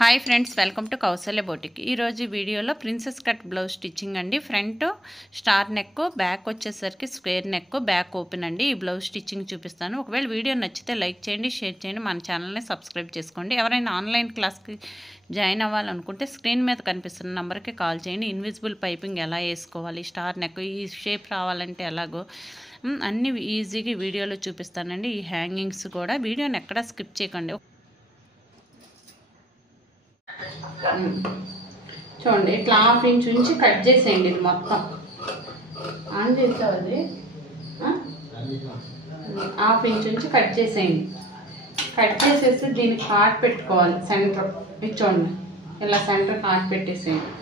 Hi friends, welcome to Kausalya boutique. ఈరోజు వీడియోలో princess cut blouse stitching అండి. ఫ్రంట్ స్టార్ నెక్, బ్యాక్ వచ్చేసరికి square neck, back open అండి. ఈ బ్లౌజ్ స్టిచ్చింగ్ చూపిస్తాను. ఒకవేళ వీడియో నచ్చితే లైక్ చేయండి, షేర్ చేయండి, మన ఛానల్ని సబ్స్క్రైబ్ చేసుకోండి. ఎవరైనా ఆన్లైన్ క్లాస్కి జాయిన్ అవ్వాలనుకుంటే స్క్రీన్ మీద కనిపిస్తున్న నెంబర్కి కాల్ చేయండి. ఇన్విజిబుల్ పైపింగ్ ఎలా వేసుకోవాలి, స్టార్ నెక్ ఈ షేప్ రావాలంటే ఎలాగో అన్నీ ఈజీగా వీడియోలో చూపిస్తానండి. ఈ హ్యాంగింగ్స్ కూడా వీడియోని ఎక్కడా స్కిప్ చేయకండి. చూడండి, ఇట్లా హాఫ్ ఇంచ్ నుంచి కట్ చేసేయండి. ఇది మొత్తం ఆన్ చేసావు, అది హాఫ్ ఇంచ్ నుంచి కట్ చేసేయండి. కట్ చేసేసి దీనికి కాట్ పెట్టుకోవాలి. సెంటర్ ఇది చూడండి, ఇలా సెంటర్ కాట్ పెట్టేసేయండి.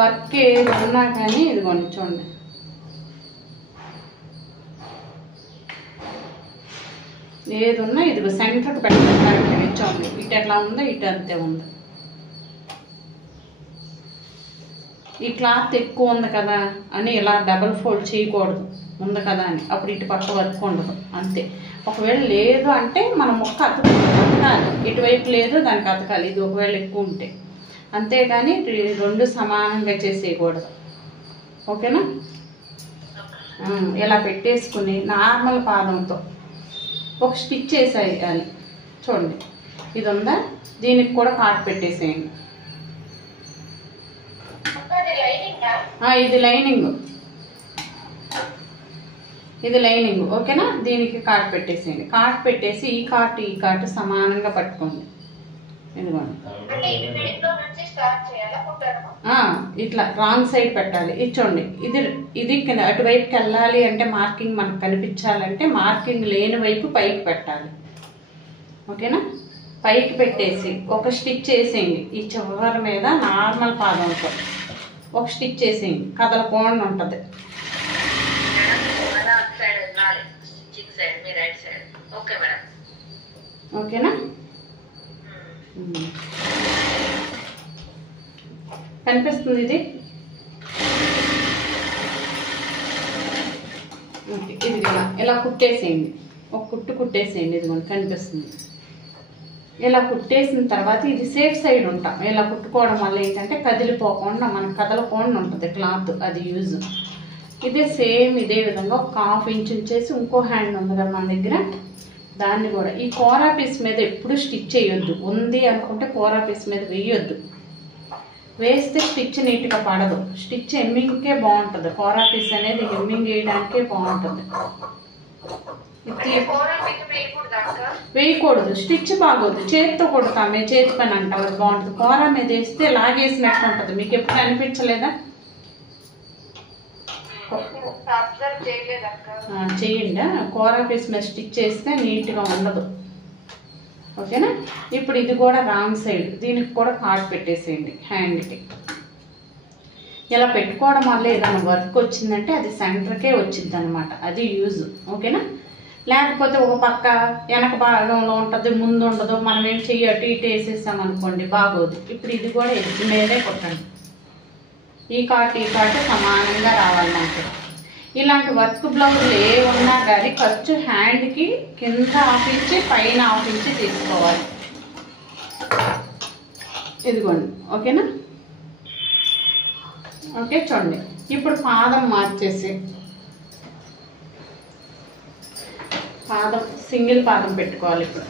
వర్క్ ఏది ఉన్నా కానీ ఇదిగోండి చూడండి, ఏది ఉన్నా ఇదిగో సెంటర్కి పెట్టండి. చూడండి, ఇటు ఎట్లా ఉందో ఇటు అంతే ఉంది. ఈ క్లాత్ ఎక్కువ ఉంది కదా అని ఇలా డబల్ ఫోల్డ్ చేయకూడదు, ఉంది కదా అని. అప్పుడు ఇటు పక్క వర్క్ ఉండదు, అంతే. ఒకవేళ లేదు అంటే మనం ముక్క అతకాలి, ఇటువైపు లేదు దానికి అతకాలి. ఇది ఒకవేళ ఎక్కువ ఉంటే అంతేగాని రెండు సమానంగా చేసేయకూడదు. ఓకేనా? ఇలా పెట్టేసుకుని నార్మల్ పాదంతో ఒక స్టిచ్ వేసేయాలి. చూడండి, ఇది ఉందా, దీనికి కూడా కాట్ పెట్టేసేయండి. ఇది లైనింగ్, ఇది లైనింగ్. ఓకేనా? దీనికి కాట్ పెట్టేసేయండి. కాట్ పెట్టేసి ఈ కాటు సమానంగా పట్టుకోండి. ఇదిగోండి, ఇట్లా రాంగ్ సైడ్ పెట్టాలి. ఇది చూడండి, ఇది అటువైపుకి వెళ్ళాలి అంటే మార్కింగ్ మనకు కనిపించాలంటే మార్కింగ్ లేని వైపు పైకి పెట్టాలి. ఓకేనా? పైకి పెట్టేసి ఒక స్టిచ్ వేసేయండి. ఈ చివరి మీద నార్మల్ పాదంతో ఒక స్టిచ్ వేసేయండి. కదలకుండా ఉంటుంది. ఓకేనా? కనిపిస్తుంది ఇది. ఇది ఇలా కుట్టేసేయండి. ఒక కుట్టేసేయండి. ఇది మనకు కనిపిస్తుంది. ఇలా కుట్టేసిన తర్వాత ఇది సేఫ్ సైడ్ ఉంటాం. ఇలా కుట్టుకోవడం వల్ల ఏంటంటే కదిలిపోకుండా, మనకు కదలకుండా ఉంటుంది క్లాత్. అది యూజ్. ఇదే సేమ్ ఇదే విధంగా ఒక హాఫ్ ఇంచ్ చేసి ఇంకో హ్యాండ్ ఉంది కదా మన దగ్గర, దాన్ని కూడా ఈ కోరా పీస్ మీద ఎప్పుడు స్టిచ్ చేయొద్దు. ఉంది అనుకుంటే కోరా పీస్ మీద వేయొద్దు. వేస్తే స్టిచ్ నీట్గా పడదు. స్టిచ్ హెమ్మింగ్కే బాగుంటుంది. కోరా పీస్ అనేది హెమ్మింగ్ వేయడానికే బాగుంటుంది. వేయకూడదు, స్టిచ్ బాగోద్దు. చేతితో కొడతామే, చేతి పని అంటాం, అది బాగుంటుంది. కోరా మీద వేస్తే లాగేసినట్టు ఉంటుంది. మీకు ఎప్పుడు అనిపించలేదా? చెయ్యండి. కోరా పీస్ మీద స్టిచ్ చేస్తే నీట్గా ఉండదు. ఓకేనా? ఇప్పుడు ఇది కూడా రాంగ్ సైడ్, దీనికి కూడా కాట్ పెట్టేసేయండి హ్యాండ్కి. ఇలా పెట్టుకోవడం వల్ల ఏదైనా వర్క్ వచ్చిందంటే అది సెంటర్కే వచ్చింది అనమాట. అది యూజ్. ఓకేనా? లేకపోతే ఒక పక్క వెనక భాగంలో ఉంటుంది, ముందు ఉండదు. మనం ఏం చెయ్యి అటు ఇటు వేసేసాం అనుకోండి, బాగోదు. ఇప్పుడు ఇది కూడా ఎడ్జ్ మీదే కొట్టండి. ఈ కాటు సమానంగా రావాలి మనకి. ఇలాంటి వర్క్ బ్లౌజులు ఏ ఉన్నా కానీ ఖర్చు హ్యాండ్కి కింద హాఫ్ ఇంచి పైన హాఫ్ ఇంచి తీసుకోవాలి. ఇదిగోండి. ఓకేనా? ఓకే, చూడండి. ఇప్పుడు పాదం మార్చేసి సింగిల్ పాదం పెట్టుకోవాలి. ఇప్పుడు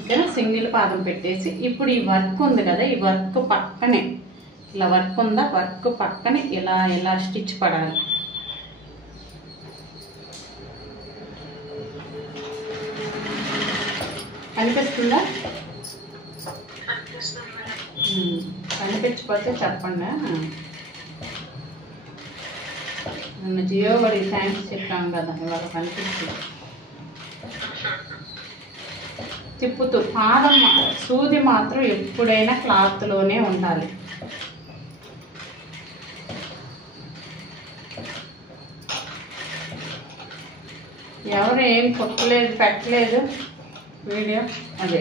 ఓకేనా? సింగిల్ పాదం పెట్టేసి ఇప్పుడు ఈ వర్క్ ఉంది కదా, ఈ వర్క్ పక్కనే ఇలా వర్క్ ఉందా, వర్క్ పక్కనే ఇలా స్టిచ్ పడాలి. కనిపిస్తుందా? కనిపించకపోతే చెప్పండి. నన్ను జియో వాడికి థ్యాంక్స్ చెప్పాం కదా, ఇవాళ కనిపిస్తుంది. తిప్పుతూ పాదం సూది మాత్రం ఎప్పుడైనా క్లాత్లోనే ఉండాలి. ఎవరు ఏం కుట్టలేదు, పెట్టలేదు వీడియో. అదే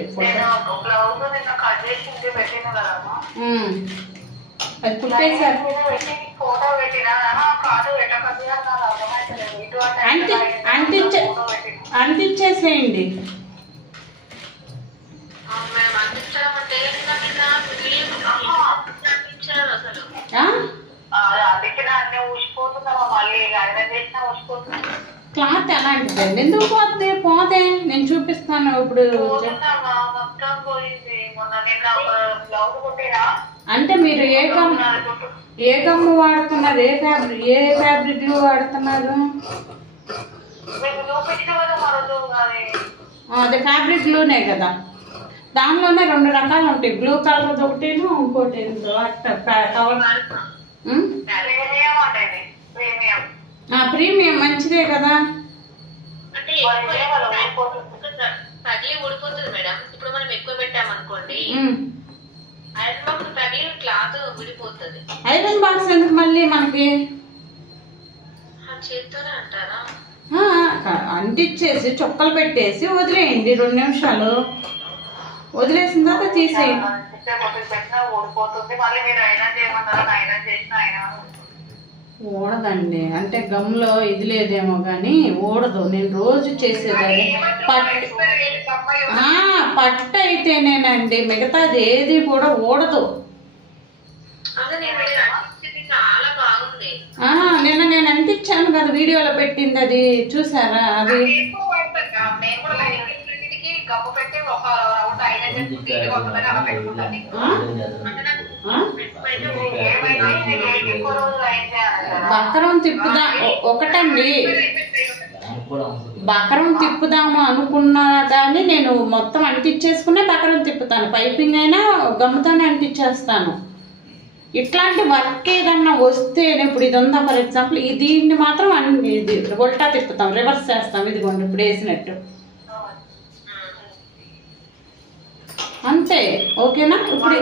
అది కుట్టేసారు. అంటించేసేయండి. క్లాత్ ఎలాంటిదండి? ఎందుకు పోతే పోతే నేను చూపిస్తాను ఇప్పుడు. అంటే మీరు ఏ గమ్ము వాడుతున్నారు? ఏ ఫ్యాబ్రిక్ వాడుతున్నారు? అదే ఫ్యాబ్రిక్ గ్లూనే కదా, దానిలోనే 2 రకాలు ఉంటాయి. బ్లూ కలర్ ఒకటి, ఇంకోటి ప్రీమియం మంచిదే కదా. ఐరన్ బాక్స్ ఎందుకు మళ్ళీ మనకి? అంటించేసి చొక్కలు పెట్టేసి వదిలేయండి 2 నిమిషాలు. వదిలేసిన తర్వాత తీసేయండి. ఓడదండి, అంటే గమ్లో ఇది లేదేమో కానీ ఓడదు. నేను రోజు చేసేదాన్ని. పట్టు అయితేనేనండి, మిగతాది ఏది కూడా ఓడదు. నిన్న నేను అంటించాను కదా, వీడియోలో పెట్టింది, అది చూసారా? అది బకరం తిప్పుదా ఒకటండి, బకరం తిప్పుదాము అనుకున్నా కానీ నేను మొత్తం అంటించేసుకునే బకరం తిప్పుతాను. పైపింగ్ అయినా గమ్ముతోనే అంటించేస్తాను. ఇట్లాంటి వర్క్ ఏదన్నా వస్తే, ఇప్పుడు ఇది ఉందా ఫర్ ఎగ్జాంపుల్, దీన్ని మాత్రం ఇది ఉల్టా తిప్పుతాం, రివర్స్ చేస్తాం. ఇదిగోండి ఇప్పుడు వేసినట్టు, అంతే. ఓకేనా? ఇప్పుడు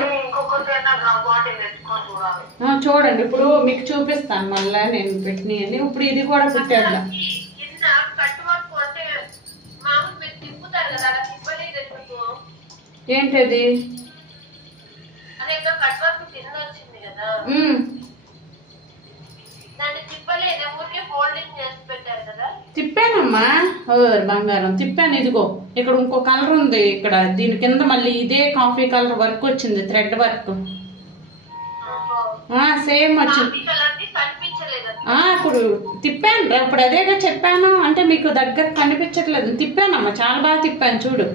చూడండి, ఇప్పుడు మీకు చూపిస్తాను మళ్ళా నేను పెట్టినవి. ఇప్పుడు ఇది కూడా కుట్టేద్దాం. ఏంటది? తిప్పానమ్మా, బంగారం తిప్పాను. ఇదిగో ఇక్కడ ఇంకో కలర్ ఉంది, ఇక్కడ దీని కింద మళ్ళీ ఇదే కాఫీ కలర్ వర్క్ వచ్చింది, థ్రెడ్ వర్క్ సేమ్ వచ్చింది. ఇప్పుడు తిప్పాను, ఇప్పుడు అదేగా చెప్పాను. అంటే మీకు దగ్గర కనిపించట్లేదు. తిప్పానమ్మా, చాలా బాగా తిప్పాను. చూడు,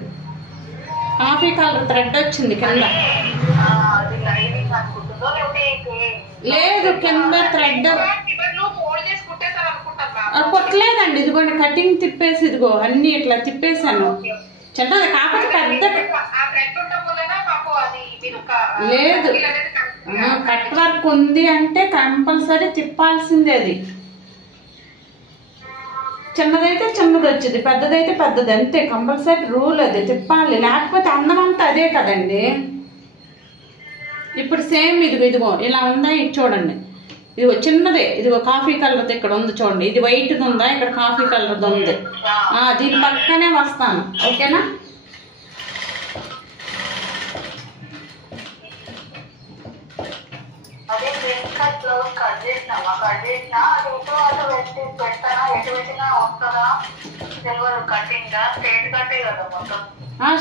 కాఫీ కలర్ థ్రెడ్ వచ్చింది కింద. లేదు, కింద థ్రెడ్ కొట్టలేదండి. ఇదిగోండి కటింగ్ తిప్పేసి, ఇదిగో అన్ని ఇట్లా తిప్పేసాను. చిన్నది కాకపోతే పెద్ద లేదు. కట్ వర్క్ ఉంది అంటే కంపల్సరీ తిప్పాల్సిందే. అది చిన్నదైతే చిన్నది వచ్చింది, పెద్దదైతే పెద్దది, అంతే. కంపల్సరీ రూల్ అది, తిప్పాలి. లేకపోతే అందం అంతా అదే కదండి. ఇప్పుడు సేమ్ ఇదిగో ఇలా ఉందా? ఇది చూడండి, ఇదిగో చిన్నదే, ఇదిగో కాఫీ కలర్ ఇక్కడ ఉంది చూడండి. ఇది వైట్ ఉందా? ఇక్కడ కాఫీ కలర్ ఉంది. దీని పక్కనే వస్తాను. ఓకేనా?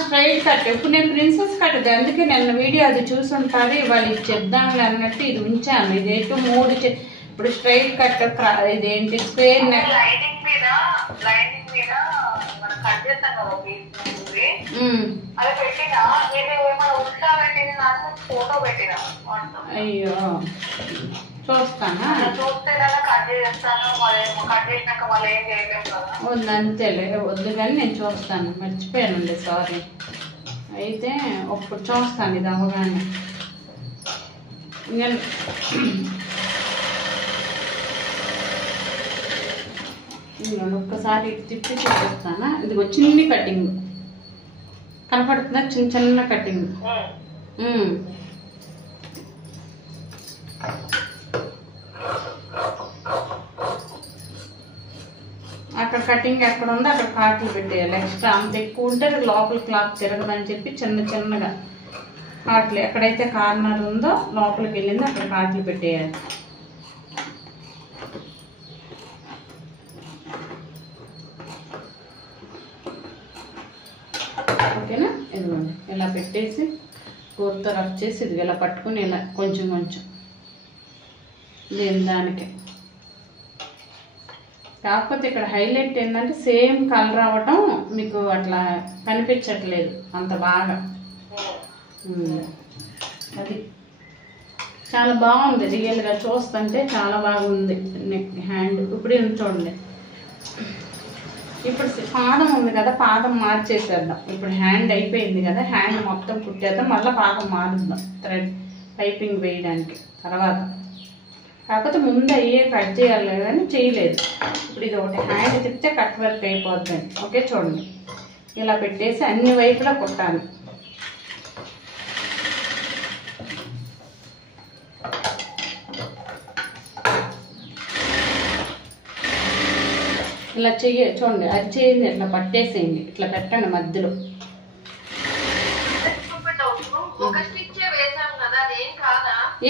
Straight cut. ఇప్పుడు నేను ప్రిన్సెస్ కట్, అందుకే నిన్న వీడియో అది చూసుంటారు. ఇవాళ ఇది చెప్దాంలే అన్నట్టు ఇది ఉంచాను. ఇది ఎటు 3 ఇప్పుడు స్ట్రైట్ కట్, ఇదేంటి స్క్వేర్ నెక్. అయ్యో, చూస్తానా? వద్దు, అంతేలే, వద్దు కానీ నేను చూస్తాను. మర్చిపోయానండి, సారీ. అయితే ఇప్పుడు చూస్తాను ఇది అవగానే. ఒక్కసారి తిప్పి చూపిస్తానా? ఇది చిన్ని కటింగ్ కనపడుతుందా? చిన్న చిన్న కటింగ్. అక్కడ కటింగ్ ఎక్కడ ఉందో అక్కడ కాట్లు పెట్టేయాలి. ఎక్స్ట్రా అంత ఎక్కువ ఉంటే లోపల క్లాత్ తిరగదని చెప్పి చిన్న చిన్నగా కాట్లు, ఎక్కడైతే కార్నర్ ఉందో లోపలికి వెళ్ళిందో అక్కడ కాట్లు పెట్టేయాలి. ఓకేనా. ఇదిగోండి ఇలా పెట్టేసి కూరతో రబ్ చేసి ఇది ఇలా పట్టుకుని ఇలా కొంచెం కొంచెం దానికి. కాకపోతే ఇక్కడ హైలైట్ ఏంటంటే సేమ్ కలర్ అవ్వటం మీకు అట్లా కనిపించట్లేదు అంత బాగా. అది చాలా బాగుంది రియల్గా చూస్తుంటే చాలా బాగుంది నెక్ హ్యాండ్. ఇప్పుడు చూడండి, ఇప్పుడు పాదం ఉంది కదా, పాదం మార్చేసేద్దాం. ఇప్పుడు హ్యాండ్ అయిపోయింది కదా, హ్యాండ్ మొత్తం కుట్టేద్దాం, మళ్ళీ పాదం మారుద్దాం థ్రెడ్ పైపింగ్ వేయడానికి తర్వాత. కాకపోతే ముందు అయ్యే కట్ చేయాలి కానీ చేయలేదు. ఇప్పుడు ఇది ఒకటి హ్యాండ్ తిప్పితే కట్ వర్క్ అయిపోద్దండి. ఓకే చూడండి, ఇలా పెట్టేసి అన్ని వైపులా కుట్టాలి. ఇలా చూడండి, అది చేయండి, ఇట్లా పట్టేసేయండి, ఇట్లా పెట్టండి మధ్యలో.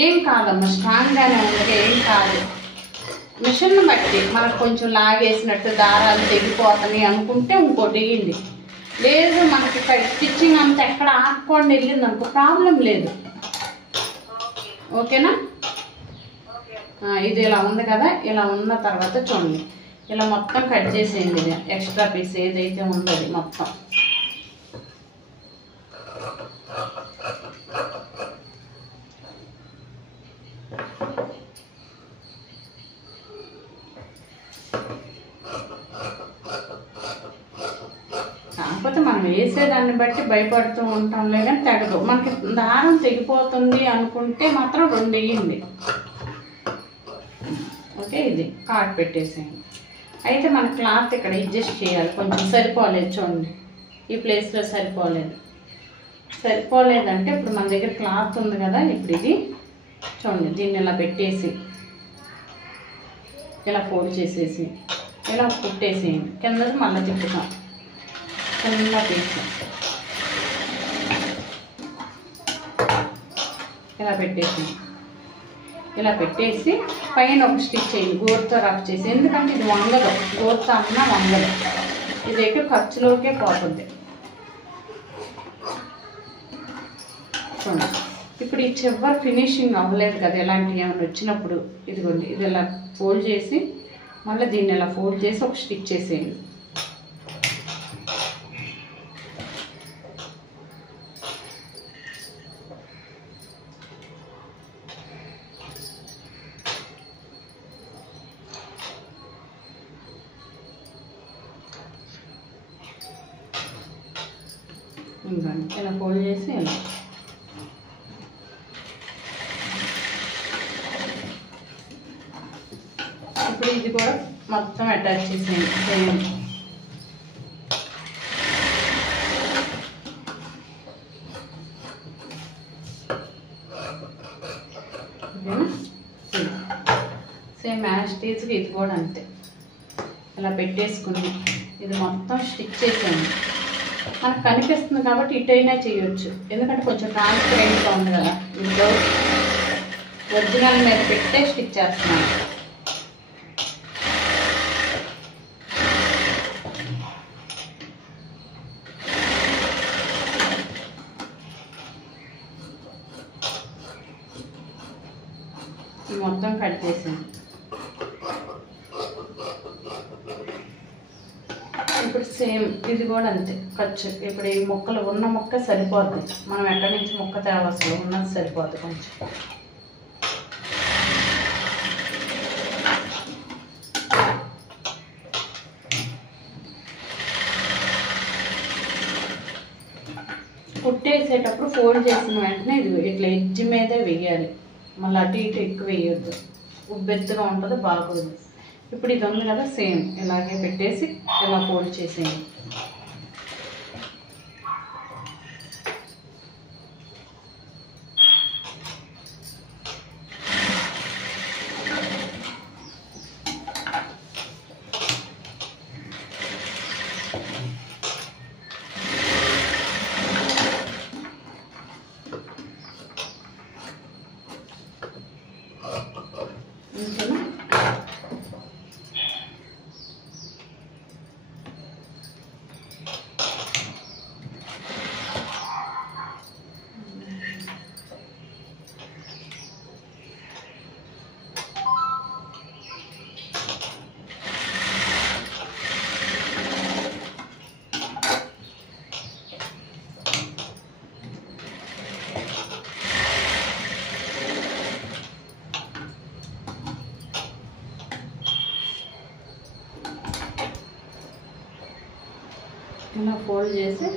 ఏం కాదమ్మా, స్ట్రాంగ్గానే ఉంది, ఏం కాదు. మిషన్ బట్టి మనకు కొంచెం లాగేసినట్టు దారాలు తెగిపోతాయి అనుకుంటే ఇంకోటి వేయండి. లేదు మనకి స్టిచ్చింగ్ అంతా ఎక్కడ ఆపుకోండి వెళ్ళింది అనుకో ప్రాబ్లం లేదు. ఓకేనా. ఇది ఇలా ఉంది కదా, ఇలా ఉన్న తర్వాత చూడండి ఇలా మొత్తం కట్ చేసేయండి. ఇది ఎక్స్ట్రా పీస్ ఏదైతే ఉందో అది మొత్తం. కాకపోతే మనం వేసేదాన్ని బట్టి భయపడుతూ ఉంటాంలే కానీ తెగదు. మనకి దారం తెగిపోతుంది అనుకుంటే మాత్రం 2 వేయండి. ఓకే, ఇది కార్డ్ పెట్టేసేయండి. అయితే మన క్లాత్ ఇక్కడ అడ్జస్ట్ చేయాలి, కొంచెం సరిపోలేదు చూడండి, ఈ ప్లేస్లో సరిపోలేదంటే ఇప్పుడు మన దగ్గర క్లాత్ ఉంది కదా, ఇప్పుడు ఇది చూడండి దీన్ని ఇలా పెట్టేసి ఇలా ఫోల్డ్ చేసేసి ఇలా కుట్టేసేయండి. కిందది మళ్ళీ తిప్పుతాం చిన్న పీస్ ఇలా పెట్టేసి పైన ఒక స్టిచ్ చేయండి గోరుతో రఫ్ చేసి. ఎందుకంటే ఇది వంగదు, గోరుతో అన్నా వంగదు, ఇదైతే ఖర్చులోకే పోతుంది. చూడండి ఇప్పుడు ఈ చివరి ఫినిషింగ్ అవ్వలేదు కదా, ఇలాంటివి ఏమైనా వచ్చినప్పుడు ఇదిగోండి ఇది ఇలా ఫోల్డ్ చేసి మళ్ళీ దీన్ని ఇలా ఫోల్డ్ చేసి ఒక స్టిచ్ చేసేయండి. ఇలా ఫోల్డ్ చేసి ఇలా ఇప్పుడు ఇది కూడా మొత్తం అటాచ్ చేసేయండి సేమ్. సేమ్ యాస్టీజ్గా ఇది కూడా అంతే. ఇలా పెట్టేసుకుని ఇది మొత్తం స్టిచ్ చేసేయండి. మనకు కనిపిస్తుంది కాబట్టి ఇటైనా చేయొచ్చు, ఎందుకంటే కొంచెం ట్రాన్స్పరెంట్గా ఉంది కదా. ఇంట్లో ఒరిజినల్ మీద పెట్టే స్టిచ్ చేస్తున్నాను. మొత్తం కట్ చేసాను. ఇప్పుడు సేమ్ ఇది కూడా అంతే ఖర్చు. ఇప్పుడు ఈ ముక్కలు ఉన్న ముక్క సరిపోద్ది, మనం ఎక్కడి నుంచి ముక్క తేవసలు ఉన్నది సరిపోద్ది కొంచెం. కుట్టేసేటప్పుడు ఫోల్డ్ చేసిన వెంటనే ఇది ఇట్లా ఎడ్జ్ మీదే వేయాలి, మళ్ళీ అటు ఇటు ఎక్కువ వేయొద్దు, ఉబ్బెత్తుగా ఉంటుంది బాగోదు. ఇప్పుడు ఇది ఉంది కదా సేమ్ ఇలాగే పెట్టేసి ఇలా ఫోల్డ్ చేసేయండి. ఇలా ఫోల్డ్ చేసి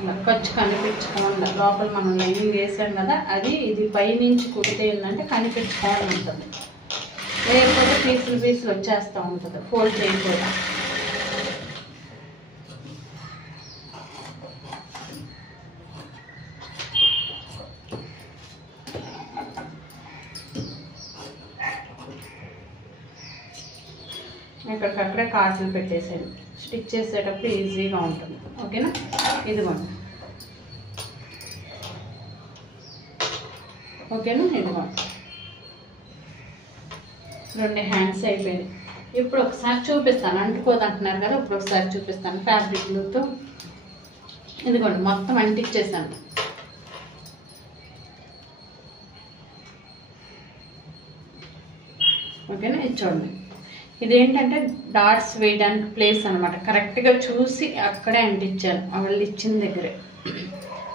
ఇలా ఖర్చు కనిపించకుండా లోపల మనం లైనింగ్ వేసాం కదా, అది ఇది పైనుంచి కుడితే ఏంటంటే కనిపించుకోవాలి ఉంటుంది, లేకపోతే పీసులు పీసులు వచ్చేస్తూ ఉంటుంది ఫోల్డ్ చేయకుండా. ఇక్కడికక్కడే కార్డులు పెట్టేసాను, స్టిచ్ చేసేటప్పుడు ఈజీగా ఉంటుంది. ఓకేనా, ఇదిగోండి. ఓకేనా, ఇదిగోండి. 2 హ్యాండ్స్ అయిపోయింది. ఇప్పుడు ఒకసారి చూపిస్తాను, అంటుకోదంటున్నారు కదా, ఇప్పుడు ఒకసారి చూపిస్తాను ఫ్యాబ్రిక్ గ్లూతో. ఇదిగోండి మొత్తం అంటించేసాను. ఓకేనా, ఇది చూడండి. ఇదేంటంటే డాట్స్ వేయడానికి ప్లేస్ అనమాట, కరెక్ట్గా చూసి అక్కడే అంటించాను వాళ్ళు ఇచ్చిన దగ్గరే.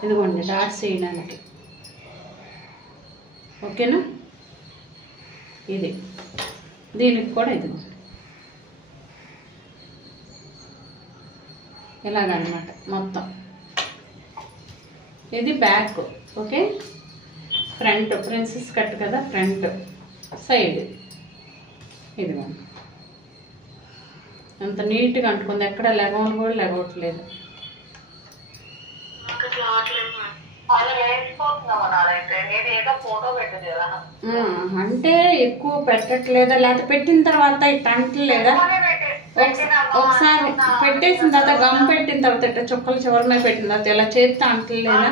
ఇదిగోండి డాట్స్ వేయడానికి. ఓకేనా, ఇది దీనికి కూడా ఇదిగోండి ఇలాగనమాట మొత్తం. ఇది back. Okay, front princess cut కదా, ఫ్రంట్ సైడ్ ఇదిగోండి. అంత నీట్గా అంటుకుంది, ఎక్కడ లెగవని కూడా లెగవట్లేదు. అంటే ఎక్కువ పెట్టట్లేదా, లేకపోతే పెట్టిన తర్వాత ఇట్లా అంటలేదా? ఒకసారి పెట్టేసిన తర్వాత గమ్ పెట్టిన తర్వాత ఇట్లా చుక్కలు చివరి పెట్టిన తర్వాత ఇలా చేస్తే అంటలేదా?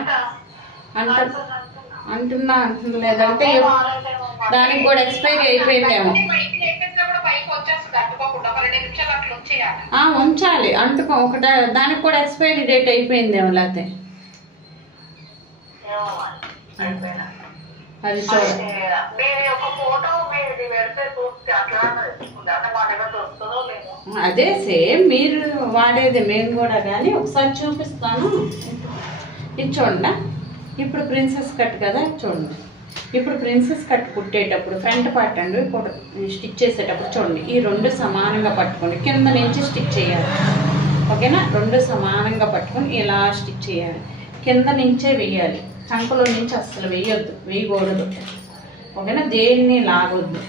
అంటున్నా అంటే దానికి కూడా ఎక్స్పైరీ అయిపోయిందేమో. ఉంచాలి అంటుకో ఒకట, దానికి కూడా ఎక్స్పైరీ డేట్ అయిపోయిందేమో, లేకపోతే అది చూడండి. అదే సేమ్ మీరు వాడేది మేము కూడా, కానీ ఒకసారి చూపిస్తాను. ఇది చూడండి. ఇప్పుడు ప్రిన్సెస్ కట్ కదా, చూడండి. ఇప్పుడు ప్రిన్సెస్ కట్ కుట్టేటప్పుడు ఫ్రంట్ పార్ట్ అండి స్టిచ్ చేసేటప్పుడు చూడండి, ఈ 2 సమానంగా పట్టుకోండి, కింద నుంచి స్టిచ్ చేయాలి. ఓకేనా, 2 సమానంగా పట్టుకొని ఇలా స్టిచ్ చేయాలి, కింద నుంచే వేయాలి, చంకలో నుంచి అస్సలు వేయకూడదు. ఓకేనా, దేన్ని లాగొద్దు.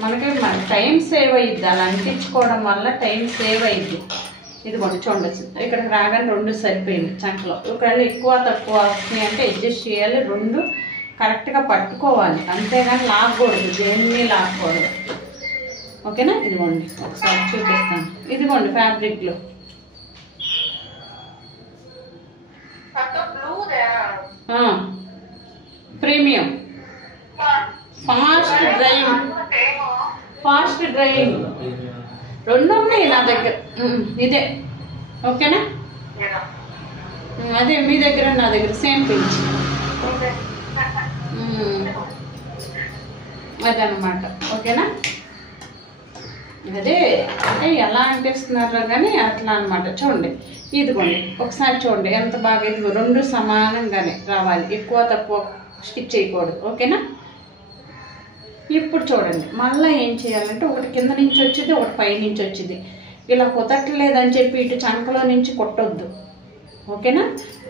మనకి టైం సేవ్ అయ్యిద్ది, అలా అంటించుకోవడం వల్ల టైం సేవ్ అయ్యిద్ది. ఇదిగోండి చూడండి, ఇక్కడికి రాగానే 2 సరిపోయింది చంకలో. ఒకవేళ ఎక్కువ తక్కువ వస్తున్నాయి అంటే అడ్జస్ట్ చేయాలి, 2 కరెక్ట్గా పట్టుకోవాలి, అంతేగాని లాగకూడదు, దేన్ని లాగకూడదు. ఓకేనా, ఇదిగోండి ఒకసారి చూపిస్తాను. ఇదిగోండి ఫ్యాబ్రిక్లో ప్రీమియం ఫాస్ట్ డ్రైయింగ్ 2 ఉన్నాయి నా దగ్గర. ఇదే ఓకేనా, అదే మీ దగ్గర నా దగ్గర సేమ్ పించ్ అదనమాట. ఓకేనా, అదే అంటే ఎలా అంటిస్తున్నారో కానీ అట్లా అనమాట. చూడండి, ఇదిగోండి ఒకసారి చూడండి ఎంత బాగా, ఇదిగో 2 సమానంగానే రావాలి, ఎక్కువ తక్కువ స్టిచ్ చేయకూడదు. ఓకేనా, ఇప్పుడు చూడండి మళ్ళీ ఏం చేయాలంటే ఒకటి కింద నుంచి వచ్చింది, ఒకటి పై నుంచి వచ్చింది. ఇలా కుదట్లేదని చెప్పి ఇటు చంకలో నుంచి కొట్టొద్దు. ఓకేనా,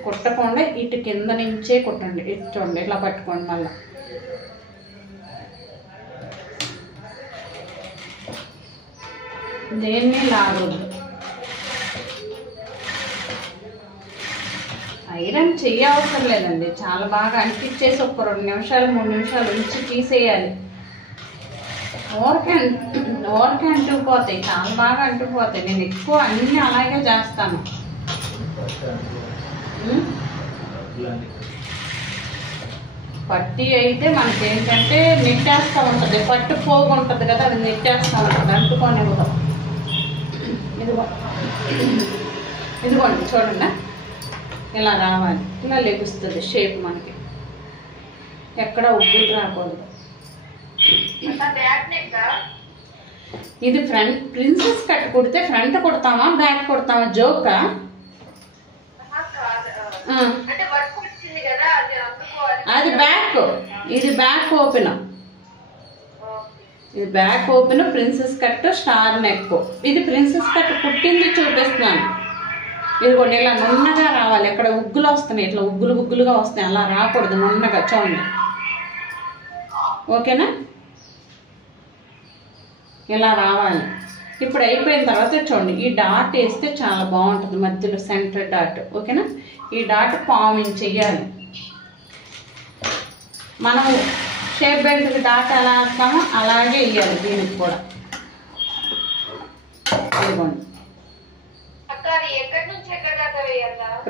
కొట్టకుండా ఇటు కింద నుంచే కొట్టండి. ఇటు చూడండి ఇట్లా పట్టుకోండి, మళ్ళీ దేన్ని లాగొద్దు. ఐరన్ చేయవసరం లేదండి, చాలా బాగా అంటించేసి ఒక 2 నిమిషాలు 3 నిమిషాలు ఉంచి తీసేయాలి. ఓవర్కి అంటుకుపోతాయి, చాలా బాగా అంటుకుపోతాయి. నేను ఎక్కువ అన్నీ అలాగే చేస్తాను. పట్టి అయితే మనకి ఏంటంటే నెట్టేస్తూ ఉంటుంది, పట్టు పోగు ఉంటుంది కదా, అది నెట్టేస్తూ ఉంటుంది, అంటుకోనివ్వదు. ఇదిగోండి చూడండి, ఇలా రావాలి, ఇలా లెగుస్తుంది షేప్, మనకి ఎక్కడ ఉబ్బులు రాకూడదు. ఇది ఫ్రంట్ ప్రిన్సెస్ కట్ కుడితే ఫ్రంట్ కుడతామా బ్యాక్ కుడతామా? జోకా? ఇది బ్యాక్ ఓపెన్, ఇది back open, princess cut, star neck. ఇది ప్రిన్సెస్ కట్ కుట్టింది చూపిస్తున్నాను. ఇదిగోండి ఇలా నున్నగా రావాలి. ఇక్కడ ఉగ్గులు వస్తున్నాయి, ఇట్లా ఉగ్గులు ఉగ్గులుగా వస్తున్నాయి, అలా రాకూడదు, నున్నగా చూడండి. ఓకేనా, ఇలా రావాలి. ఇప్పుడు అయిపోయిన తర్వాత చూడండి, ఈ డాట్ వేస్తే చాలా బాగుంటుంది, మధ్యలో సెంటర్ డాట్. ఓకేనా, ఈ డాట్ పావింగ్ చెయ్యాలి. మనం షేప్ బెల్ట్కి డాట్ ఎలా వేస్తామో అలాగే వేయాలి దీనికి కూడా. ఇదిగోండి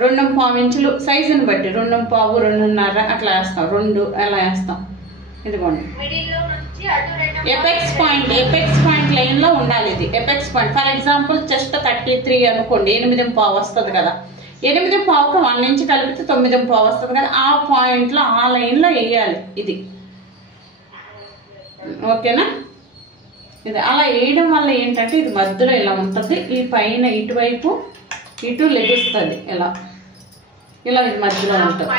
2.5 ఇంచులు సైజుని బట్టి 2.5, 2.5 అట్లా వేస్తాం, 2 అలా వేస్తాం. ఇదిగోండి ఎపెక్స్ పాయింట్ లైన్ లో ఉండాలి. ఇది apex point. For example chest 33 అనుకోండి, 8.5 వస్తుంది కదా, 8.5కి 1 ఇంచ్ కలిపితే 9.5 వస్తుంది కదా, ఆ పాయింట్ లో ఆ లైన్ లో వేయాలి ఇది. ఓకేనా, ఇది అలా వేయడం వల్ల ఏంటంటే ఇది మధ్యలో ఇలా ఉంటుంది, ఈ పైన ఇటువైపు ఇటు లెగుస్తుంది, ఇలా ఇలా ఇది మధ్యలో ఉంటుంది.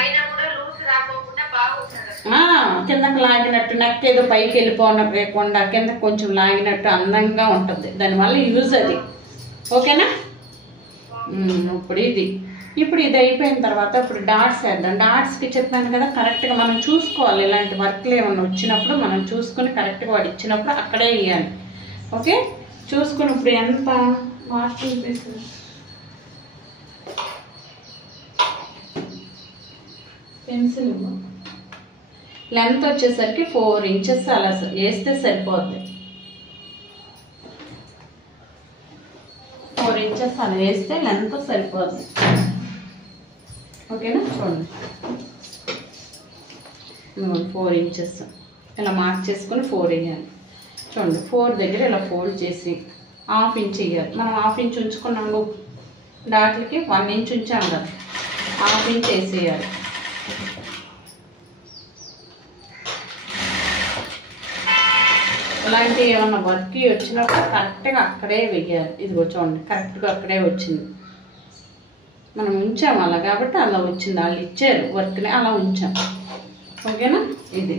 కిందకి లాగినట్టు, నెక్ ఏదో పైకి వెళ్ళిపోకుండా కింద కొంచెం లాగినట్టు అందంగా ఉంటుంది, దానివల్ల యూజ్ అది. ఓకేనా, ఇప్పుడు ఇది అయిపోయిన తర్వాత ఇప్పుడు డాట్స్ వేద్దాం. డాట్స్కి చెప్పాను కదా, కరెక్ట్గా మనం చూసుకోవాలి. ఇలాంటి వర్క్లు ఏమన్నా వచ్చినప్పుడు మనం చూసుకుని కరెక్ట్గా వాడు ఇచ్చినప్పుడు అక్కడే వేయాలి. ఓకే, చూసుకుని ఇప్పుడు ఎంత మార్కింగ్ పీస్ పెన్సిల్ లెంత్ వచ్చేసరికి 4 ఇంచెస్ అలా వేస్తే సరిపోద్ది. 4 ఇంచెస్ అలా వేస్తే లెంత్ సరిపోద్ది. ఓకేనా, చూడండి 4 ఇంచెస్ ఇలా మార్క్ చేసుకుని 4 వేయాలి. చూడండి 4 దగ్గర ఇలా ఫోల్డ్ చేసి 1/2 ఇంచ్ వేయాలి. మనం 1/2 ఇంచ్ ఉంచుకున్నాము డాట్లకి, 1 ఇంచ్ ఉంచాం కదా, 1/2 ఇంచ్ వేసేయాలి. ఇలాంటి ఏమన్నా వర్క్ వచ్చినప్పుడు కరెక్ట్గా అక్కడే వెయ్యాలి. ఇదిగో చూడండి కరెక్ట్గా అక్కడే వచ్చింది, మనం ఉంచాము అలా కాబట్టి అలా వచ్చింది, వాళ్ళు ఇచ్చారు వర్క్ని అలా ఉంచాం. ఓకేనా, ఇది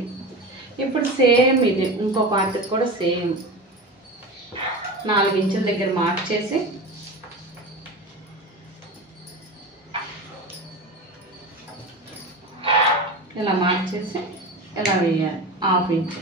ఇప్పుడు సేమ్ ఇది ఇంకో పార్ట్కి కూడా సేమ్ 4 ఇంచుల దగ్గర మార్క్ చేసి ఇలా మార్క్ చేసి ఇలా వేయాలి 1/2 ఇంచ్.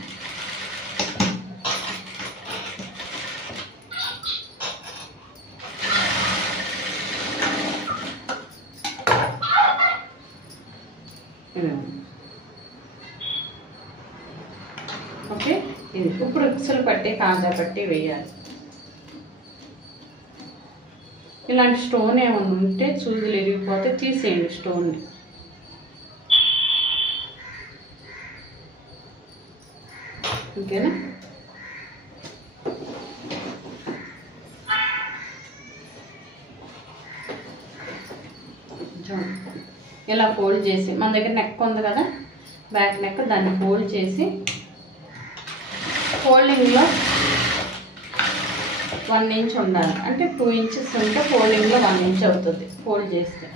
ఓకే, ఇది ఇప్పుడు ఉక్సులు పట్టి కాజా పట్టి వేయాలి. ఇలాంటి స్టోన్ ఏమన్నా ఉంటే చూదులు ఎరిగిపోతే తీసేయండి స్టోన్ని. ఓకేనా, ఇలా ఫోల్డ్ చేసి మన దగ్గర నెక్ ఉంది కదా, బ్యాక్ నెక్, దాన్ని ఫోల్డ్ చేసి ఫోల్డింగ్లో 1 ఇంచ్ ఉండాలి. అంటే 2 ఇంచెస్ ఉంటే ఫోల్డింగ్లో 1 ఇంచ్ అవుతుంది. ఫోల్డ్ చేస్తే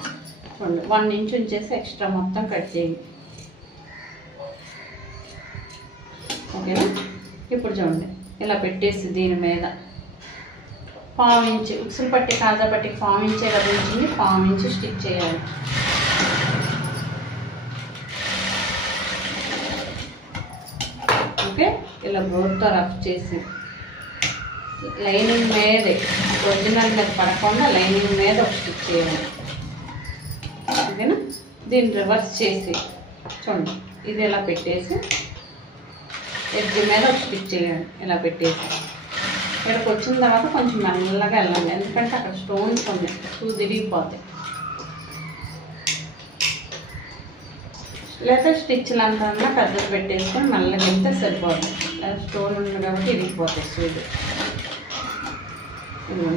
చూడండి 1 ఇంచ్ ఉంచేసి ఎక్స్ట్రా మొత్తం కట్ చేయండి. ఓకేనా, ఇప్పుడు చూడండి ఇలా పెట్టేసి దీని మీద 1/2 ఇంచ్ ఉక్సులు పట్టి కాజా పట్టి 1/2 ఇంచ్ ఎలా ఉంచింది, 1/2 ఇంచ్ స్టిచ్ చేయాలి. ఓకే, ఇలా బ్రోడ్తో రఫ్ చేసి లైనింగ్ మీదే, ఒరిజినల్ మీద పడకుండా లైనింగ్ మీద ఒక స్టిచ్ చేయాలి. ఓకేనా, దీన్ని రివర్స్ చేసి చూడండి ఇది ఇలా పెట్టేసి ఎడ్జ్ మీద ఒక స్టిచ్ చేయాలి. ఇలా పెట్టేసి ఇక్కడికి వచ్చిన తర్వాత కొంచెం మెల్లగా వెళ్ళండి, ఎందుకంటే అక్కడ స్టోన్స్ ఉన్నాయి, తిరిగిపోతాయి. లేదా స్టిచ్లు అంతా పెద్దది పెట్టేసుకొని మెల్లగా వెళ్తే సరిపోతుంది. స్టోన్ ఉంది కాబట్టి ఇరిగిపోతాయి సూది.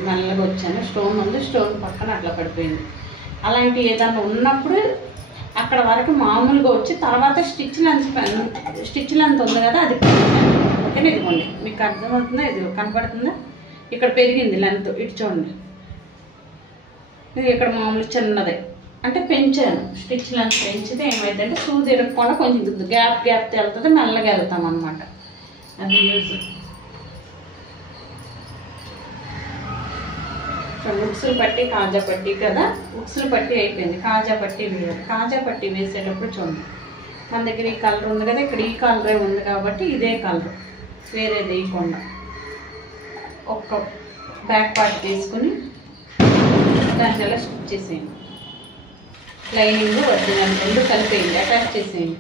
మెల్లగా వచ్చాను, స్టోన్ ఉంది, స్టోన్ పక్కన అట్లా పడిపోయింది. అలాంటి ఏదన్నా ఉన్నప్పుడు అక్కడ వరకు మామూలుగా వచ్చి తర్వాత స్టిచ్ లెంత్ ఉంది కదా అది పెరిగింది. ఓకేనా, ఇదిగోండి మీకు అర్థమవుతుందా, ఇది కనపడుతుందా, ఇక్కడ పెరిగింది లెంత్, ఇటు చూడండి, ఇది ఇక్కడ మామూలు చిన్నదే అంటే పెంచాను, స్టిచ్ లెంత్ పెంచితే ఏమైందంటే సూది ఇరగకుండా కొంచెం గ్యాప్ వెళ్తుంది, మెల్లగా వెళ్తాం అనమాట. అది యూజ్. ఉక్సులు పట్టి కాజా పట్టి కదా, ఉక్సులు పట్టి అయిపోయింది, కాజా పట్టి వేయాలి. కాజా పట్టి వేసేటప్పుడు చూడండి, మన దగ్గర ఈ కలర్ ఉంది కదా, ఇక్కడ ఈ కలరే ఉంది కాబట్టి ఇదే కలర్, వేరేది వేయకుండా ఒక్క బ్యాక్ పార్ట్ తీసుకుని దాన్ని ఎలా స్టిచ్ చేసేయండి. లైనింగ్ ఒరిజినల్ రెండు కలిపేయండి, అటాచ్ చేసేయండి.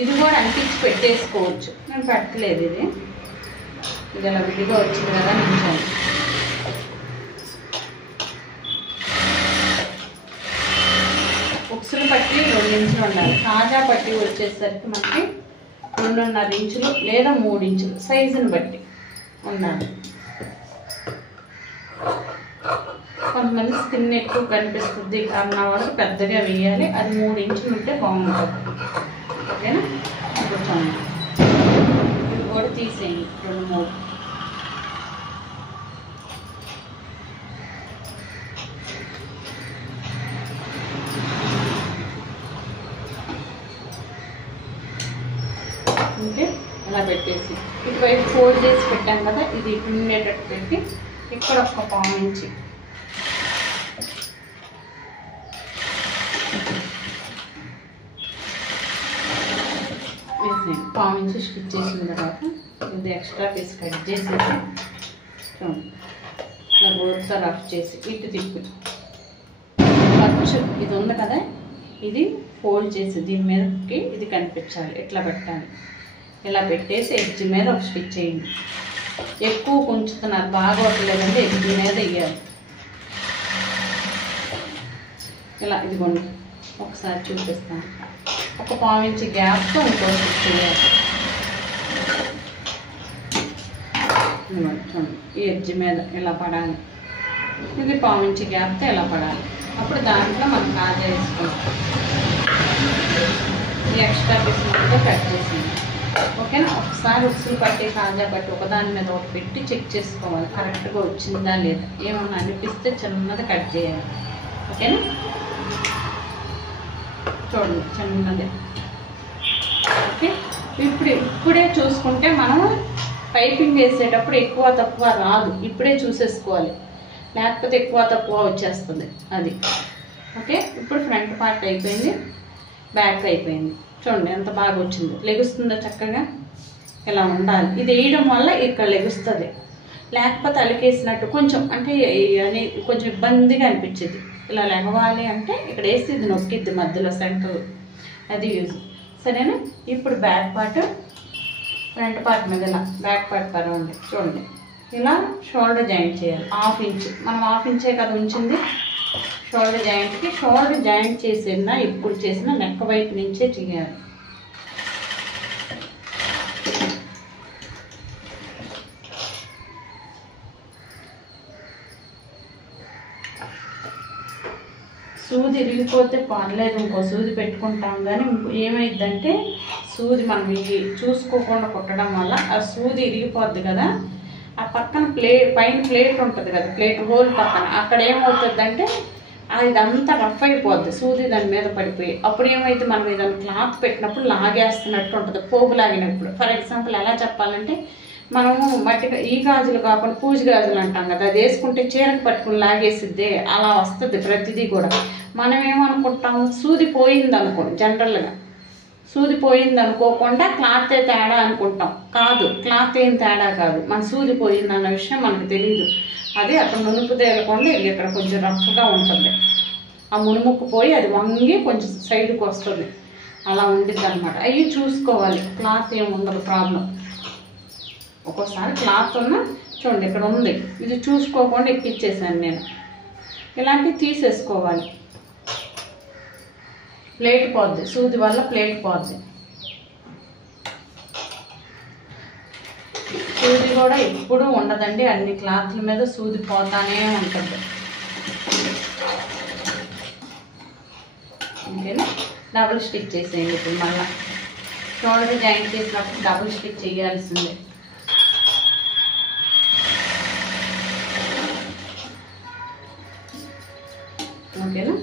ఇది కూడా అంటించి పెట్టేసుకోవచ్చు, నేను పెట్టలేదు. ఇది అలా విడిగా వచ్చింది కదా నించాను. ఉక్సులు పట్టి 2 ఇంచులు ఉండాలి. కాజా పట్టి వచ్చేసరికి మనకి 2.5 ఇంచులు లేదా 3 ఇంచులు సైజుని బట్టి ఉండాలి. కొంతమంది స్కిన్ ఎక్కువ కనిపిస్తుంది అన్న వాళ్ళు పెద్దగా వేయాలి, అది 3 ఇంచులు ఉంటే బాగుంటుంది. ఓకేనా? ఇప్పుడు చూడండి, ఇది కూడా తీసేయండి 2-3. ఓకే, ఇలా పెట్టేసి ఇటువైపు ఫోల్డ్ చేసి పెట్టాం కదా, ఇది ఉండేటట్టు పెట్టి ఇక్కడ ఒక 1/4 ఇంచు వేసేయండి. 1/4 ఇంచు స్టిచ్ చేసిన తర్వాత ఇది ఎక్స్ట్రా పీస్ కట్ చేసేసి చూడండి, ఇలా బోర్డ్తో రఫ్ చేసి ఇటు తిప్పి ఖర్చు ఇది ఉంది కదా, ఇది ఫోల్డ్ చేసి దీని మీదకి ఇది కనిపించాలి, ఇట్లా పెట్టాలి. ఇలా పెట్టేసి ఎడ్జ్ మీద ఒక స్టిచ్ చేయండి. ఎక్కువ కొంచుతున్నారు, బాగా వట్టలేదంటే ఎడ్జ్ మీద వేయాలి. ఇలా ఇదిగోండి, ఒకసారి చూపిస్తాను. ఒక 1/4 ఇంచు గ్యాప్తో ఇంకో స్టిచ్ చేయాలి. చూడండి, ఈ ఎడ్జ్ మీద ఇలా పడాలి, ఇది 1/4 ఇంచు గ్యాప్తో ఇలా పడాలి. అప్పుడు దాంట్లో మనం కాజా వేసుకోవాలి. ఈ ఎక్స్ట్రా పీస్ మొత్తం కట్ చేసింది. ఓకేనా? ఒకసారి ఉక్సులు పట్టి కాజా పట్టి ఒకదాని మీద ఒకటి పెట్టి చెక్ చేసుకోవాలి, కరెక్ట్గా వచ్చిందా లేదా. ఏమన్నా అనిపిస్తే చిన్నది కట్ చేయాలి. ఓకేనా? చూడండి, చిన్నది. ఓకే, ఇప్పుడే చూసుకుంటే మనం పైపింగ్ వేసేటప్పుడు ఎక్కువ తక్కువ రాదు, ఇప్పుడే చూసేసుకోవాలి, లేకపోతే ఎక్కువ తక్కువ వచ్చేస్తుంది అది. ఓకే, ఇప్పుడు ఫ్రంట్ పార్ట్ అయిపోయింది, బ్యాక్ అయిపోయింది. చూడండి ఎంత బాగా వచ్చిందో, లెగుస్తుందో చక్కగా. ఇలా ఉండాలి, ఇది వేయడం వల్ల ఇక్కడ లెగుస్తుంది, లేకపోతే అలికేసినట్టు కొంచెం అంటే అని కొంచెం ఇబ్బందిగా అనిపించేది. ఇలా లెగవాలి అంటే ఇక్కడ వేసి ఇది నొక్కిద్ది మధ్యలో సెంటర్, అది యూజ్. సరేనా? ఇప్పుడు బ్యాక్ పార్ట్ ఫ్రంట్ పార్ట్ మీద ఇలా బ్యాక్ పార్ట్ పరవండి. చూడండి, ఇలా షోల్డర్ జాయింట్ చేయాలి. 1/2 ఇంచు, మనం 1/2 ఇంచే కదా ఉంచింది. షోల్డర్ జాయింట్కి షోల్డర్ జాయింట్ చేసిన ఇప్పుడు చేసిన నెక్ వైపు నుంచే చేయాలి. సూది ఇరిగిపోతే పర్లేదు, ఇంకో సూది పెట్టుకుంటాం. కానీ ఏమైందంటే సూది మనం ఇది చూసుకోకుండా కుట్టడం వల్ల ఆ సూది ఇరిగిపోద్ది కదా, ఆ పక్కన పైన ప్లేట్ ఉంటుంది కదా, ప్లేట్ హోల్ పక్కన అక్కడ ఏమవుతుందంటే ఇదంతా రఫ్ అయిపోద్ది, సూది దాని మీద పడిపోయి. అప్పుడు ఏమైతే మనం ఏదైనా క్లాత్ పెట్టినప్పుడు లాగేస్తున్నట్టు ఉంటుంది, పోగు లాగినప్పుడు. ఫర్ ఎగ్జాంపుల్ ఎలా చెప్పాలంటే, మనము మట్టిగా ఈ గాజులు కాకుండా పూజ గాజులు అంటాం కదా, అది వేసుకుంటే చీరకు పట్టుకుని లాగేసిద్దే, అలా వస్తుంది ప్రతిదీ కూడా. మనం ఏమనుకుంటాము, సూది పోయింది అనుకో, జనరల్గా సూది పోయింది అనుకోకుండా క్లాతే తేడా అనుకుంటాం. కాదు, క్లాత్ ఏం తేడా కాదు, మన సూది పోయింది అన్న విషయం మనకు తెలియదు. అది అక్కడ మునుపు తేలకుండా ఇక్కడ కొంచెం రఫ్గా ఉంటుంది, ఆ మునుముక్కు పోయి అది వంగి కొంచెం సైడ్కి వస్తుంది, అలా ఉండిద్ది అనమాట. అవి చూసుకోవాలి, క్లాత్ ఏముండదు ప్రాబ్లం. ఒక్కోసారి క్లాత్ ఉన్న చూడండి ఇక్కడ ఉంది, ఇది చూసుకోకుండా ఎక్కిచ్చేసాను నేను. ఇలాంటివి తీసేసుకోవాలి, ప్లేట్ పోద్ది, సూది వల్ల ప్లేట్ పోద్ది. సూది కూడా ఎప్పుడూ ఉండదండి, అన్ని క్లాత్ల మీద సూది పోతానే ఉంటుంది. ఓకేనా? డబుల్ స్టిచ్ చేసేయండి. ఇప్పుడు మళ్ళీ షోల్డర్ జాయింట్ చేసినప్పుడు డబుల్ స్టిచ్ చేయాల్సిందే. ఓకేనా?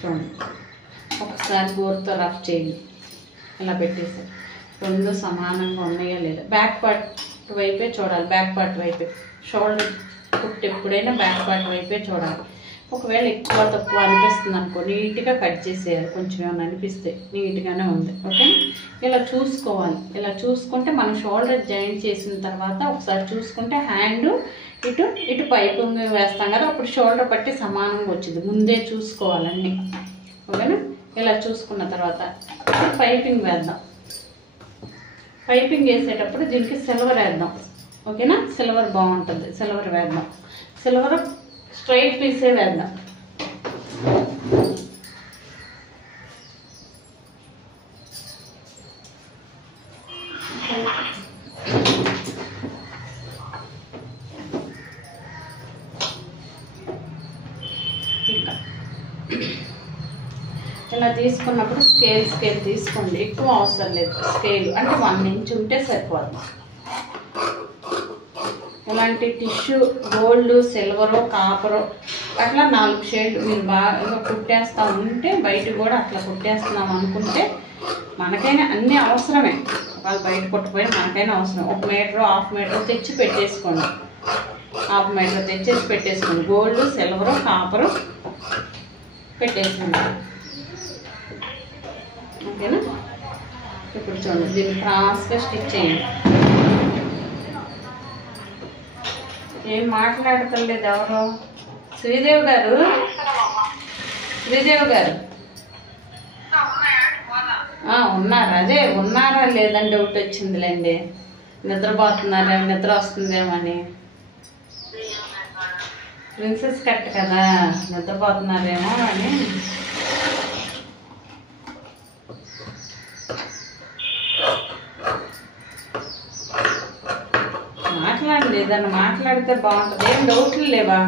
చూడండి, ఒకసారి గోరుతో రఫ్ చేయండి. ఇలా పెట్టేసారు. రెండు సమానంగా ఉన్నాయో లేదా, బ్యాక్ పార్ట్ వైపే చూడాలి. బ్యాక్ పార్ట్ వైపే షోల్డర్ కుట్టు ఎప్పుడైనా బ్యాక్ పార్ట్ వైపే చూడాలి. ఒకవేళ ఎక్కువ తక్కువ అనిపిస్తుంది అనుకో, నీట్గా కట్ చేసేయాలి. కొంచెం ఏమైనా అనిపిస్తే నీట్గానే ఉంది. ఓకే, ఇలా చూసుకోవాలి. ఇలా చూసుకుంటే మనం షోల్డర్ జాయింట్ చేసిన తర్వాత ఒకసారి చూసుకుంటే హ్యాండ్ ఇటు ఇటు పైపింగ్ వేస్తాం కదా, అప్పుడు షోల్డర్ పట్టి సమానంగా వచ్చింది. ముందే చూసుకోవాలన్నీ. ఓకేనా, ఇలా చూసుకున్న తర్వాత పైపింగ్ వేద్దాం. పైపింగ్ వేసేటప్పుడు దీనికి సిల్వర్ వేద్దాం. ఓకేనా, సిల్వర్ బాగుంటుంది. సిల్వర్ వేద్దాం. సిల్వర్ స్ట్రైట్ పీసే వేద్దాం. ఇంకా ఇలా తీసుకున్నప్పుడు స్కేల్ తీసుకోండి. ఎక్కువ అవసరం లేదు. స్కేల్ అంటే 1 ఇంచ్ ఉంటే సరిపోతుంది. ఇలాంటి టిష్యూ గోల్డ్, సిల్వరు, కాపరు అట్లా 4 షేడ్లు మీరు బాగా కుట్టేస్తూ ఉంటే, బయట కూడా అట్లా కుట్టేస్తున్నాం అనుకుంటే మనకైనా అన్నీ అవసరమే. వాళ్ళు బయట కుట్టపోయినా మనకైనా అవసరం. 1 మీటర్, హాఫ్ మీటర్ తెచ్చి పెట్టేసుకోండి. హాఫ్ మీటర్ తెచ్చేసి పెట్టేసుకోండి. గోల్డ్, సిల్వరు, కాపరు పెట్టేసుకోండి. ఓకేనా, ఇప్పుడు చూడండి, దీన్ని క్రాస్గా స్టిచ్ చేయండి. ఏం మాట్లాడతలేదు ఎవరు? శ్రీదేవి గారు, శ్రీదేవి గారు ఉన్నారు. అదే ఉన్నారా లేదని డౌట్ వచ్చిందిలేండి. నిద్రపోతున్నారా, నిద్ర వస్తుందేమని. ప్రిన్సెస్ కట్ కదా, నిద్రపోతున్నారేమో అని. మాట్లాడండి, ఏదన్నా మాట్లాడితే బాగుంటుంది. ఏం డౌట్లు లేవా?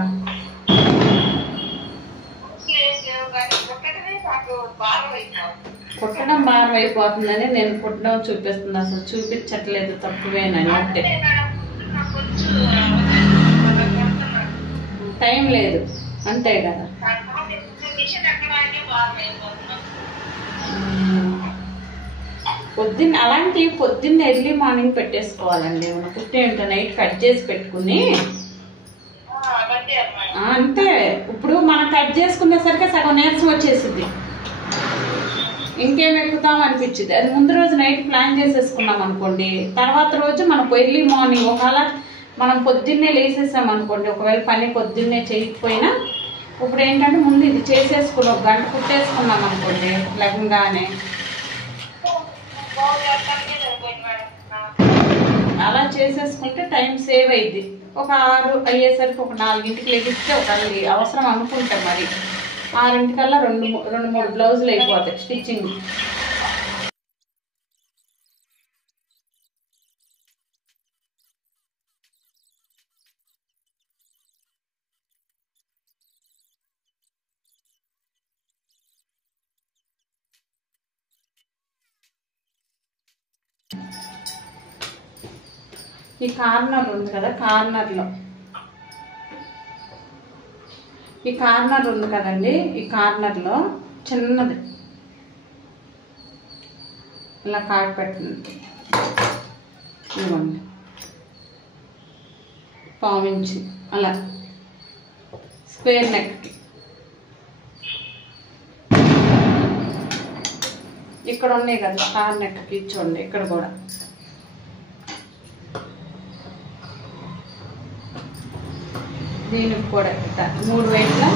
కుట్టడం భారం అయిపోతుందని నేను కుట్టడం చూపిస్తుంది. అసలు చూపించట్లేదు, తక్కువేనని. అంటే టైం లేదు, అంతే కదా. పొద్దున్న అలాంటివి పొద్దున్న ఎర్లీ మార్నింగ్ పెట్టేసుకోవాలండి. మనం కుట్టే నైట్ కట్ చేసి పెట్టుకుని అంతే. ఇప్పుడు మనం కట్ చేసుకునేసరికి సగం నీరసం వచ్చేసింది, ఇంకేం ఎక్కుతాం అనిపించింది. అది ముందు రోజు నైట్ ప్లాన్ చేసేసుకున్నాం అనుకోండి, తర్వాత రోజు మనం ఎర్లీ మార్నింగ్ ఒకవేళ మనం పొద్దున్నే లేసేసాం అనుకోండి, ఒకవేళ పని పొద్దున్నే చేయకపోయినా ఇప్పుడు ఏంటంటే ముందు ఇది చేసేసుకుని 1 గంట కుట్టేసుకున్నాం అనుకోండి, లగ్నంగానే అలా చేసేసుకుంటే టైం సేవ్ అయింది. ఒక 6 అయ్యేసరికి ఒక 4ంటికి లెగిస్తే ఒక అవసరం అనుకుంటే మరి 6ంటికల్లా 2-3 బ్లౌజులు అయిపోతాయి స్టిచ్చింగ్. ఈ కార్నర్ ఉంది కదా, ఈ కార్నర్ ఉంది కదండి, ఈ కార్నర్లో చిన్నది ఇలా కాట్ పెట్టండి. ఇవ్వండి, 1/4 ఇంచ్ అలా స్క్వేర్ నెక్కి. ఇక్కడ ఉన్నాయి కదా స్టార్ నెక్కి, చూడండి ఇక్కడ కూడా దీనికి కూడా 3 వైపులా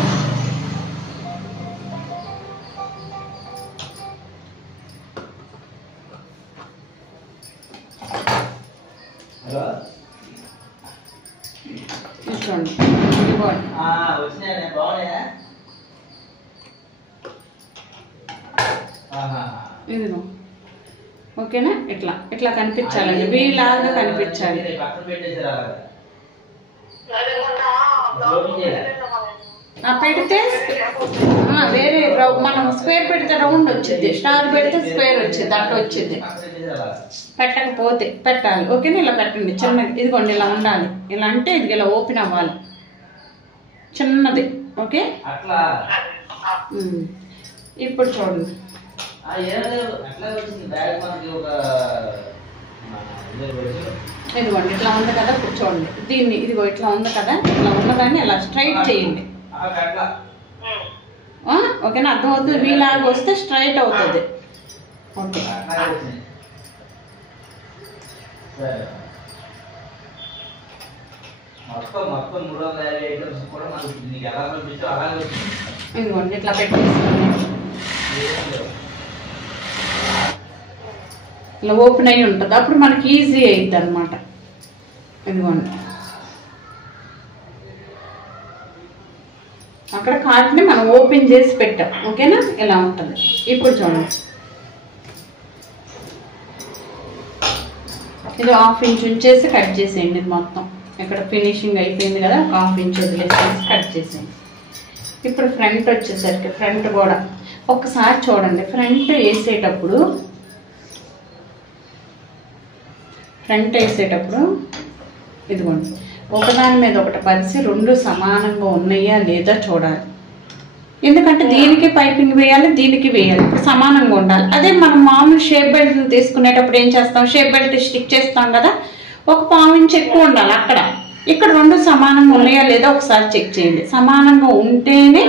చూడండి. ఇదిగో ఓకేనా, ఇట్లా ఇట్లా కనిపించాలండి, వీలాగా కనిపించాలి. పెడితే వేరే మనం స్క్వేర్ పెడితే రౌండ్ వచ్చింది, స్టార్ పెడితే స్క్వేర్ వచ్చింది, అట్లా వచ్చింది. పెట్టకపోతే పెట్టాలి. ఓకేనా, ఇలా పెట్టండి చిన్నది. ఇదిగోండి ఇలా ఉండాలి. ఇలా అంటే ఇది ఇలా ఓపెన్ అవ్వాలి, చిన్నది. ఓకే, ఇప్పుడు చూడండి ఇదిగోండి ఇట్లా ఉంది కదా. ఇప్పుడు చూడండి దీన్ని, ఇదిగో ఇట్లా ఉంది కదా, ఇట్లా ఉన్నదాన్ని ఇలా స్ట్రైట్ చేయండి. ఓకేనా, అర్థమవుతుంది. వీలాగా వస్తే స్ట్రైట్ అవుతుంది. ఓకే, ఇదిగోండి ఇట్లా పెట్టేసుకోండి. ఇలా ఓపెన్ అయ్యి ఉంటుంది, అప్పుడు మనకి ఈజీ అయ్యిద్ది అనమాట. ఇదిగోండి అక్కడ కార్డ్ని మనం ఓపెన్ చేసి పెట్టాం. ఓకేనా, ఇలా ఉంటుంది. ఇప్పుడు చూడండి ఇది 1/2 ఇంచ్ ఉంచేసి కట్ చేసేయండి. ఇది మొత్తం ఇక్కడ ఫినిషింగ్ అయిపోయింది కదా, 1/2 ఇంచ్ వదిలేసేసి కట్ చేసేయండి. ఇప్పుడు ఫ్రంట్ వచ్చేసరికి ఫ్రంట్ కూడా ఒకసారి చూడండి. ఫ్రంట్ వేసేటప్పుడు ఇదిగోండి ఒకదాని మీద ఒకటి పరిచి 2 సమానంగా ఉన్నాయా లేదా చూడాలి. ఎందుకంటే దీనికి పైపింగ్ వేయాలి, దీనికి వేయాలి, ఇప్పుడు సమానంగా ఉండాలి. అదే మనం మామూలు షేప్ బెల్ట్ తీసుకునేటప్పుడు ఏం చేస్తాం, షేప్ బెల్ట్ స్టిక్ చేస్తాం కదా, 1/4 ఇంచ్ ఎక్కువ ఉండాలి అక్కడ. ఇక్కడ 2 సమానంగా ఉన్నాయా లేదా ఒకసారి చెక్ చేయండి. సమానంగా ఉంటేనే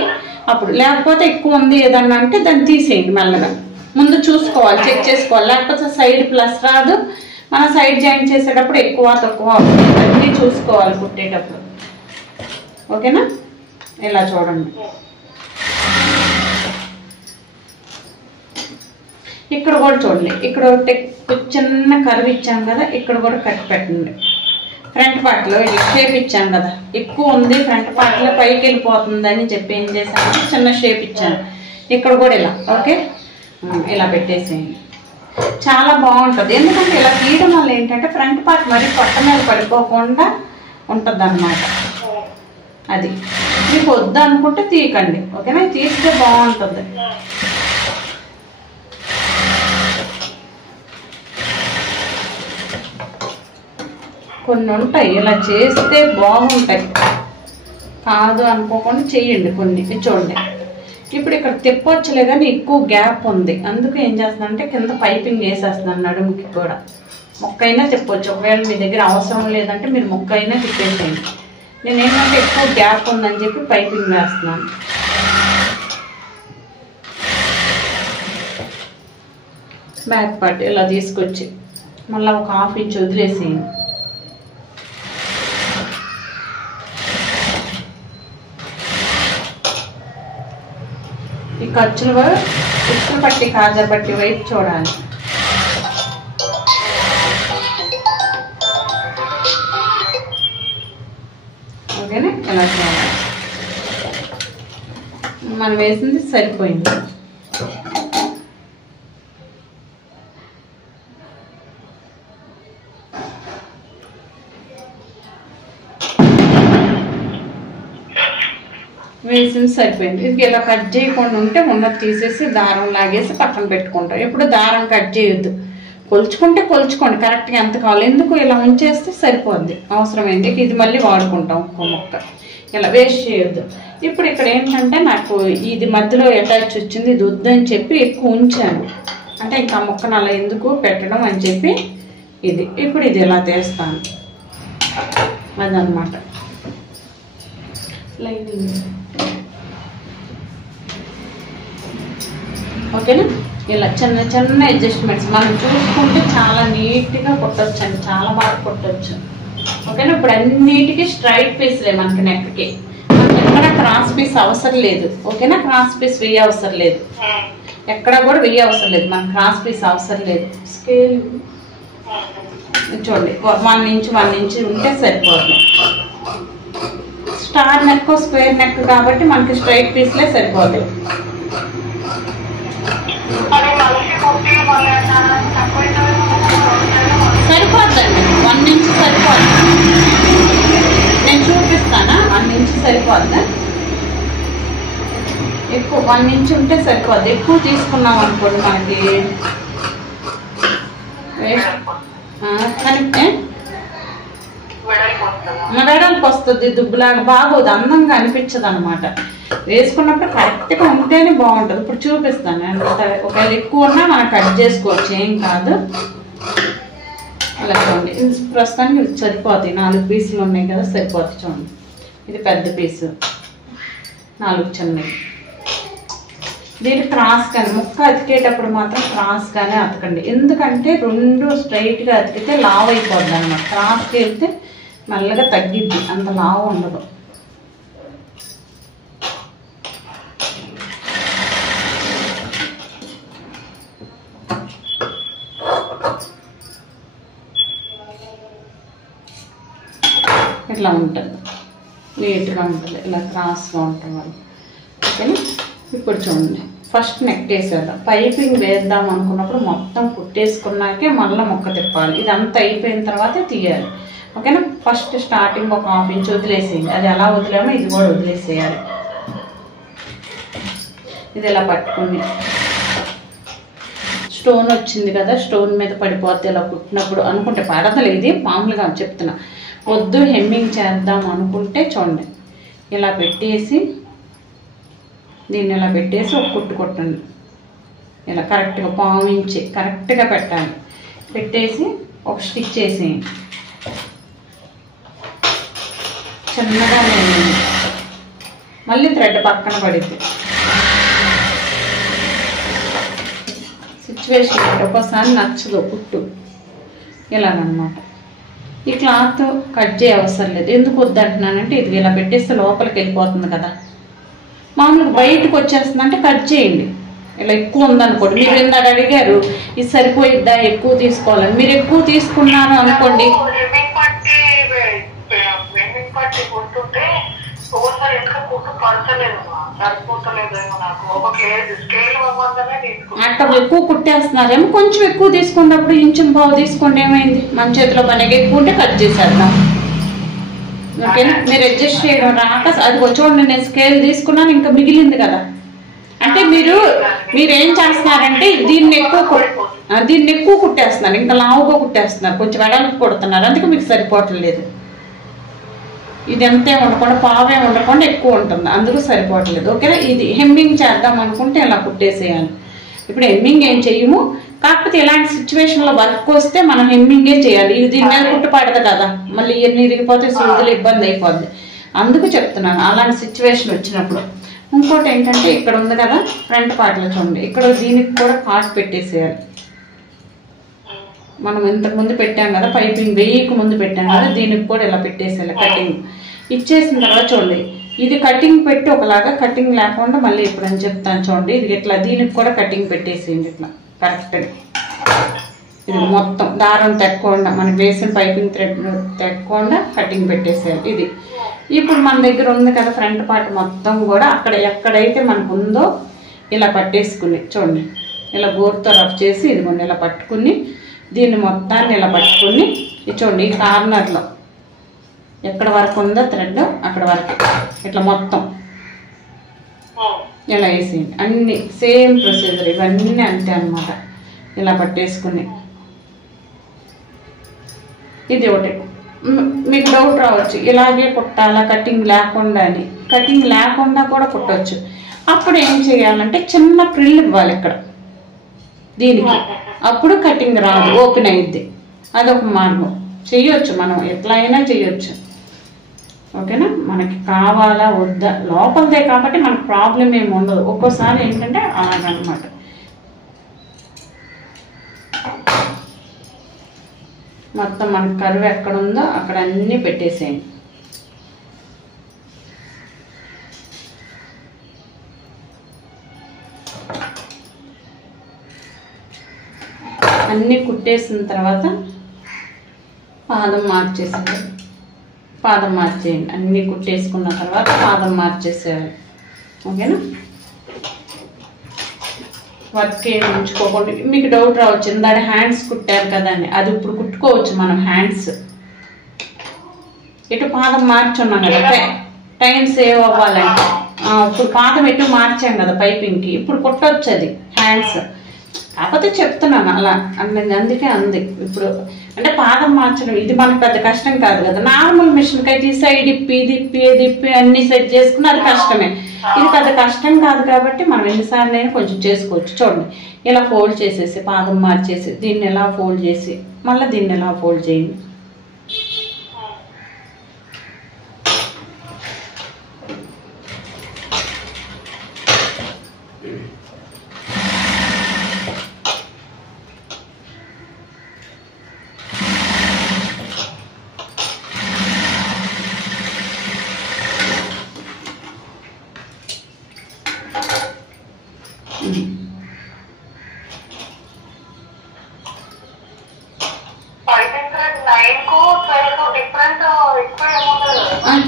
అప్పుడు, లేకపోతే ఎక్కువ ఉంది ఏదన్నా అంటే దాన్ని తీసేయండి. మెల్లగా ముందు చూసుకోవాలి, చెక్ చేసుకోవాలి. లేకపోతే సైడ్ ప్లస్ రాదు. మనం సైడ్ జాయింట్ చేసేటప్పుడు ఎక్కువ తక్కువ అన్నీ చూసుకోవాలి కుట్టేటప్పుడు. ఓకేనా, ఇలా చూడండి. ఇక్కడ కూడా చూడండి, ఇక్కడ ఒకటి చిన్న కర్వ్ ఇచ్చాం కదా, ఇక్కడ కూడా కట్ పెట్టండి. ఫ్రంట్ పార్ట్లో షేప్ ఇచ్చాం కదా, ఎక్కువ ఉంది ఫ్రంట్ పార్ట్లో పైకి వెళ్ళిపోతుంది అని చెప్పి ఏం చేశాను, చిన్న షేప్ ఇచ్చాను. ఇక్కడ కూడా ఇలా ఓకే, ఇలా పెట్టేసేయండి. చాలా బాగుంటుంది. ఎందుకంటే ఇలా తీయడం వల్ల ఏంటంటే ఫ్రంట్ పార్ట్ మరి పొట్ట మీద పడిపోకుండా ఉంటుంది అన్నమాట. అది మీకు వద్దు అనుకుంటే తీయకండి. ఓకేనా, తీస్తే బాగుంటుంది. కొన్ని ఉంటాయి ఇలా చేస్తే బాగుంటాయి, కాదు అనుకోకుండా చెయ్యండి కొన్ని. చూడండి ఇప్పుడు ఇక్కడ తిప్పొచ్చులే కానీ ఎక్కువ గ్యాప్ ఉంది, అందుకు ఏం చేస్తున్నానంటే కింద పైపింగ్ వేసేస్తున్నాను. నడుముకి కూడా మొక్కైనా తిప్పొచ్చు. ఒకవేళ మీ దగ్గర అవసరం లేదంటే మీరు మొక్కైనా తిప్పేసేయండి. నేను ఏంటంటే ఎక్కువ గ్యాప్ ఉందని చెప్పి పైపింగ్ వేస్తున్నాను. బ్యాక్ పార్ట్ ఇలా తీసుకొచ్చి మళ్ళీ ఒక 1/2 ఇంచ్ వదిలేసేయండి. ఈ ఖర్చులు ఉక్కులు పట్టి కాజా పట్టి వైపు చూడాలి. ఓకేనా, ఎలా చూడాలి. మనం వేసింది సరిపోయింది. వేసింది సరిపోయింది. ఇది ఇలా కట్ చేయకుండా ఉంటే ఉన్నది తీసేసి దారం లాగేసి పక్కన పెట్టుకుంటాం. ఎప్పుడు దారం కట్ చేయొద్దు. కొలుచుకుంటే కొలుచుకోండి కరెక్ట్గా ఎంత కావాలి. ఎందుకు ఇలా ఉంచేస్తే సరిపోద్ది, అవసరమైంది ఇది మళ్ళీ వాడుకుంటాం. ఒక్కో మొక్క ఇలా వేస్ట్ చేయొద్దు. ఇప్పుడు ఇక్కడ ఏంటంటే నాకు ఇది మధ్యలో అటాచ్ వచ్చింది, ఇది వద్దని చెప్పి ఎక్కువ ఉంచాను. అంటే ఇంకా మొక్కను అలా ఎందుకు పెట్టడం అని చెప్పి ఇది ఇప్పుడు ఇది ఇలా తీస్తాను. అదనమాట లైనింగ్. ఓకేనా, ఇలా చిన్న చిన్న అడ్జస్ట్మెంట్స్ మనం చూసుకుంటే చాలా నీట్గా కుట్టొచ్చు అండి, చాలా బాగా కుట్టొచ్చు. ఓకేనా, ఇప్పుడు అన్నిటికీ స్ట్రైట్ పీస్లే మనకి నెక్కి. మనకి ఎక్కడ క్రాస్ పీస్ అవసరం లేదు. ఓకేనా, క్రాస్ పీస్ వెయ్యి అవసరం లేదు, ఎక్కడ కూడా వెయ్యి అవసరం లేదు, మనకి క్రాస్ పీస్ అవసరం లేదు. స్కేల్ చూడండి 1 ఇంచ్ ఉంటే సరిపోతుంది. స్టార్ నెక్ స్క్వేర్ నెక్ కాబట్టి మనకి స్ట్రైట్ పీస్లే సరిపోతుంది. సరిపోద్దండి 1 ఇంచ్ సరిపోద్ది. నేను చూపిస్తానా, 1 ఇంచ్ సరిపోద్దా. ఎక్కువ 1 ఇంచ్ ఉంటే సరిపోద్ది. ఎక్కువ తీసుకున్నాం అనుకోండి మనకి వెడల్పు వస్తుంది, దుబ్బులాగా బాగోదు, అందంగా అనిపించదు అనమాట. వేసుకున్నప్పుడు కరెక్ట్గా ఉంటేనే బాగుంటుంది. ఇప్పుడు చూపిస్తాను నేను. ఒకవేళ ఎక్కువ ఉన్నా మనం కట్ చేసుకోవచ్చు, ఏం కాదు. అలా చూడండి, ప్రస్తుతానికి ఇది సరిపోతాయి. 4 పీసులు ఉన్నాయి కదా, సరిపోతాయి. చూడండి, ఇది పెద్ద పీసు, 4 చిన్నవి. దీన్ని క్రాస్గానే ముక్క అతికేటప్పుడు మాత్రం క్రాస్గానే అతకండి. ఎందుకంటే 2 స్ట్రైట్గా అతికితే లావ్ అయిపోద్ది అన్నమాట. క్రాస్కి వెళ్తే మెల్లగా తగ్గిద్ది, అంత లావు ఉండదు. ఇట్లా ఉంటుంది, నీట్గా ఉంటుంది, ఇలా క్రాస్గా ఉంటుంది వాళ్ళు. ఓకేనా? ఇప్పుడు చూడండి, ఫస్ట్ నెక్ వేసేద్దాం. పైపింగ్ వేద్దాం అనుకున్నప్పుడు మొత్తం కుట్టేసుకున్నాకే మళ్ళీ మొక్క తిప్పాలి. ఇదంతా అయిపోయిన తర్వాతే తీయాలి. ఓకేనా? ఫస్ట్ స్టార్టింగ్ ఒక 1/2 ఇంచ్ వదిలేసేయండి. అది ఎలా వదిలేమో ఇది కూడా వదిలేసేయాలి. ఇది ఇలా పట్టుకుని స్టోన్ వచ్చింది కదా, స్టోన్ మీద పడిపోతే ఇలా కుట్టినప్పుడు అనుకుంటే పడతలే, ఇది మామూలుగా చెప్తున్నా. వద్దు హెమ్మింగ్ చేద్దాం అనుకుంటే చూడండి, ఇలా పెట్టేసి దీన్ని ఇలా పెట్టేసి ఒక కుట్టు కొట్టండి. ఇలా కరెక్ట్గా 1/4 ఇంచ్ కరెక్ట్గా పెట్టాలి. పెట్టేసి ఒక స్టిచ్ చేసేయండి. చిన్నగా వేయండి. మళ్ళీ థ్రెడ్ పక్కన పడిద్ది. సిచ్యువేషన్ ఒక్కోసారి నచ్చదు కుట్టు, ఇలాగనమాట. ఈ క్లాత్ కట్ చేయ అవసరం లేదు. ఎందుకు వద్దంటున్నానంటే ఇది ఇలా పెట్టేస్తే లోపలికి వెళ్ళిపోతుంది కదా. మామూలుగా బయటకు వచ్చేస్తుంది అంటే కట్ చేయండి. ఇలా ఎక్కువ ఉందనుకోండి, మీరు ఇందాక అడిగారు ఇది సరిపోయిద్దా ఎక్కువ తీసుకోవాలని. మీరు ఎక్కువ తీసుకున్నారు అనుకోండి, అట్లా ఎక్కువ కుట్టేస్తున్నారేమో. కొంచెం ఎక్కువ తీసుకున్నప్పుడు 1.5 ఇంచ్ తీసుకోండి, ఏమైంది? మన చేతిలో పనిగా ఎక్కువ ఉంటే కట్ చేసేద్దాం. ఓకేనా? మీరు అడ్జస్ట్ చేయడం రాక అది చూడండి, నేను స్కేల్ తీసుకున్నాను, ఇంకా మిగిలింది కదా. అంటే మీరు ఏం చేస్తున్నారంటే దీన్ని ఎక్కువ కుట్టేస్తున్నారు, ఇంకా లావుగా కుట్టేస్తున్నారు, కొంచెం వెడల్పు కొడుతున్నారు, అందుకే మీకు సరిపోవట్లేదు. ఇది ఎంతే ఉండకుండా పావే ఉండకుండా ఎక్కువ ఉంటుంది, అందుకు సరిపోవట్లేదు. ఓకేనా? ఇది హెమ్మింగ్ చేద్దాం అనుకుంటే ఇలా కుట్టేసేయాలి. ఇప్పుడు హెమ్మింగ్ ఏం చెయ్యము, కాకపోతే ఇలాంటి సిచ్యువేషన్లో వర్క్ వస్తే మనం హెమ్మింగే చేయాలి. ఇది దీని మీద కుట్టు పడదు కదా, మళ్ళీ ఇవన్నీ ఇరిగిపోతే సూదులు ఇబ్బంది అయిపోద్ది, అందుకు చెప్తున్నాను. అలాంటి సిచ్యువేషన్ వచ్చినప్పుడు ఇంకోటి ఏంటంటే ఇక్కడ ఉంది కదా ఫ్రంట్ పార్ట్లో చూడండి, ఇక్కడ దీనికి కూడా కాట్ పెట్టేసేయాలి. మనం ఇంతకు ముందు పెట్టాం కదా, పైపింగ్ వేయక ముందు పెట్టాం కదా, దీనికి కూడా ఇలా పెట్టేసేయాలి. కటింగ్ ఇచ్చేసిన తర్వాత చూడండి, ఇది కటింగ్ పెట్టి ఒకలాగా, కటింగ్ లేకుండా మళ్ళీ ఇప్పుడు అని చెప్తాను చూడండి. ఇది ఇట్లా దీనికి కూడా కటింగ్ పెట్టేసేయండి, ఇట్లా కరెక్ట్గా. ఇది మొత్తం దారం తెక్కకుండా, మనకి వేసిన పైపింగ్ థ్రెడ్ తెక్కకుండా కటింగ్ పెట్టేసేయాలి. ఇది ఇప్పుడు మన దగ్గర ఉంది కదా ఫ్రంట్ పార్ట్ మొత్తం కూడా, అక్కడ ఎక్కడైతే మనకు ఉందో ఇలా పట్టేసుకుని చూడండి, ఇలా గోరుతో రఫ్ చేసి ఇదిగోండి ఇలా పట్టుకుని దీన్ని మొత్తాన్ని ఇలా పట్టుకుని చూడండి, ఈ కార్నర్లో ఎక్కడ వరకు ఉందో థ్రెడ్ అక్కడ వరకు ఇట్లా మొత్తం ఇలా వేసేయండి. అన్ని సేమ్ ప్రొసీజర్, ఇవన్నీ అంతే అన్నమాట. ఇలా పట్టేసుకుని ఇది ఒకటి. మీకు డౌట్ రావచ్చు, ఇలాగే కుట్టాలా కటింగ్ లేకుండా అని. కటింగ్ లేకుండా కూడా కుట్టవచ్చు. అప్పుడు ఏం చేయాలంటే చిన్న ప్రిల్ ఇవ్వాలి ఇక్కడ దీనికి, అప్పుడు కటింగ్ రాదు, ఓపెన్ అయ్యిద్ది. అదొక మార్గం, చెయ్యొచ్చు, మనం ఎట్లా అయినా చెయ్యొచ్చు. ఓకేనా? మనకి కావాలా వద్దా లోపలదే కాబట్టి మనకు ప్రాబ్లం ఏమి ఉండదు. ఒక్కోసారి ఏంటంటే అలాగనమాట. మొత్తం మనకి కరువు ఎక్కడ ఉందో అక్కడ అన్నీ పెట్టేసేయండి. అన్నీ కుట్టేసిన తర్వాత పాదం మార్చేసేయాలి. పాదం మార్చేయండి. అన్నీ కుట్టేసుకున్న తర్వాత పాదం మార్చేసేయాలి. ఓకేనా? వర్క్ ఏమి ఉంచుకోకుండా. మీకు డౌట్ రావచ్చు, ఇందాక హ్యాండ్స్ కుట్టారు కదా అని, అది ఇప్పుడు కుట్టుకోవచ్చు మనం హ్యాండ్స్. ఇటు పాదం మార్చున్నాం కదా, టైం సేవ్ అవ్వాలంటే ఇప్పుడు పాదం ఎటు మార్చాం కదా పైపింగ్కి, ఇప్పుడు కుట్టవచ్చు అది హ్యాండ్స్. కాకపోతే చెప్తున్నాను అలా అందుకే అంది. ఇప్పుడు అంటే పాదం మార్చడం ఇది మనకు పెద్ద కష్టం కాదు కదా. నార్మల్ మిషన్కి అయితే ఈ సైడ్ ఇప్పి అన్ని సెట్ చేసుకుని అది కష్టమే. ఇది పెద్ద కష్టం కాదు కాబట్టి మనం ఎన్నిసార్లు అయినా కొంచెం చేసుకోవచ్చు. చూడండి ఇలా ఫోల్డ్ చేసేసి పాదం మార్చేసి దీన్ని ఎలా ఫోల్డ్ చేసి మళ్ళీ దీన్ని ఎలా ఫోల్డ్ చేయండి.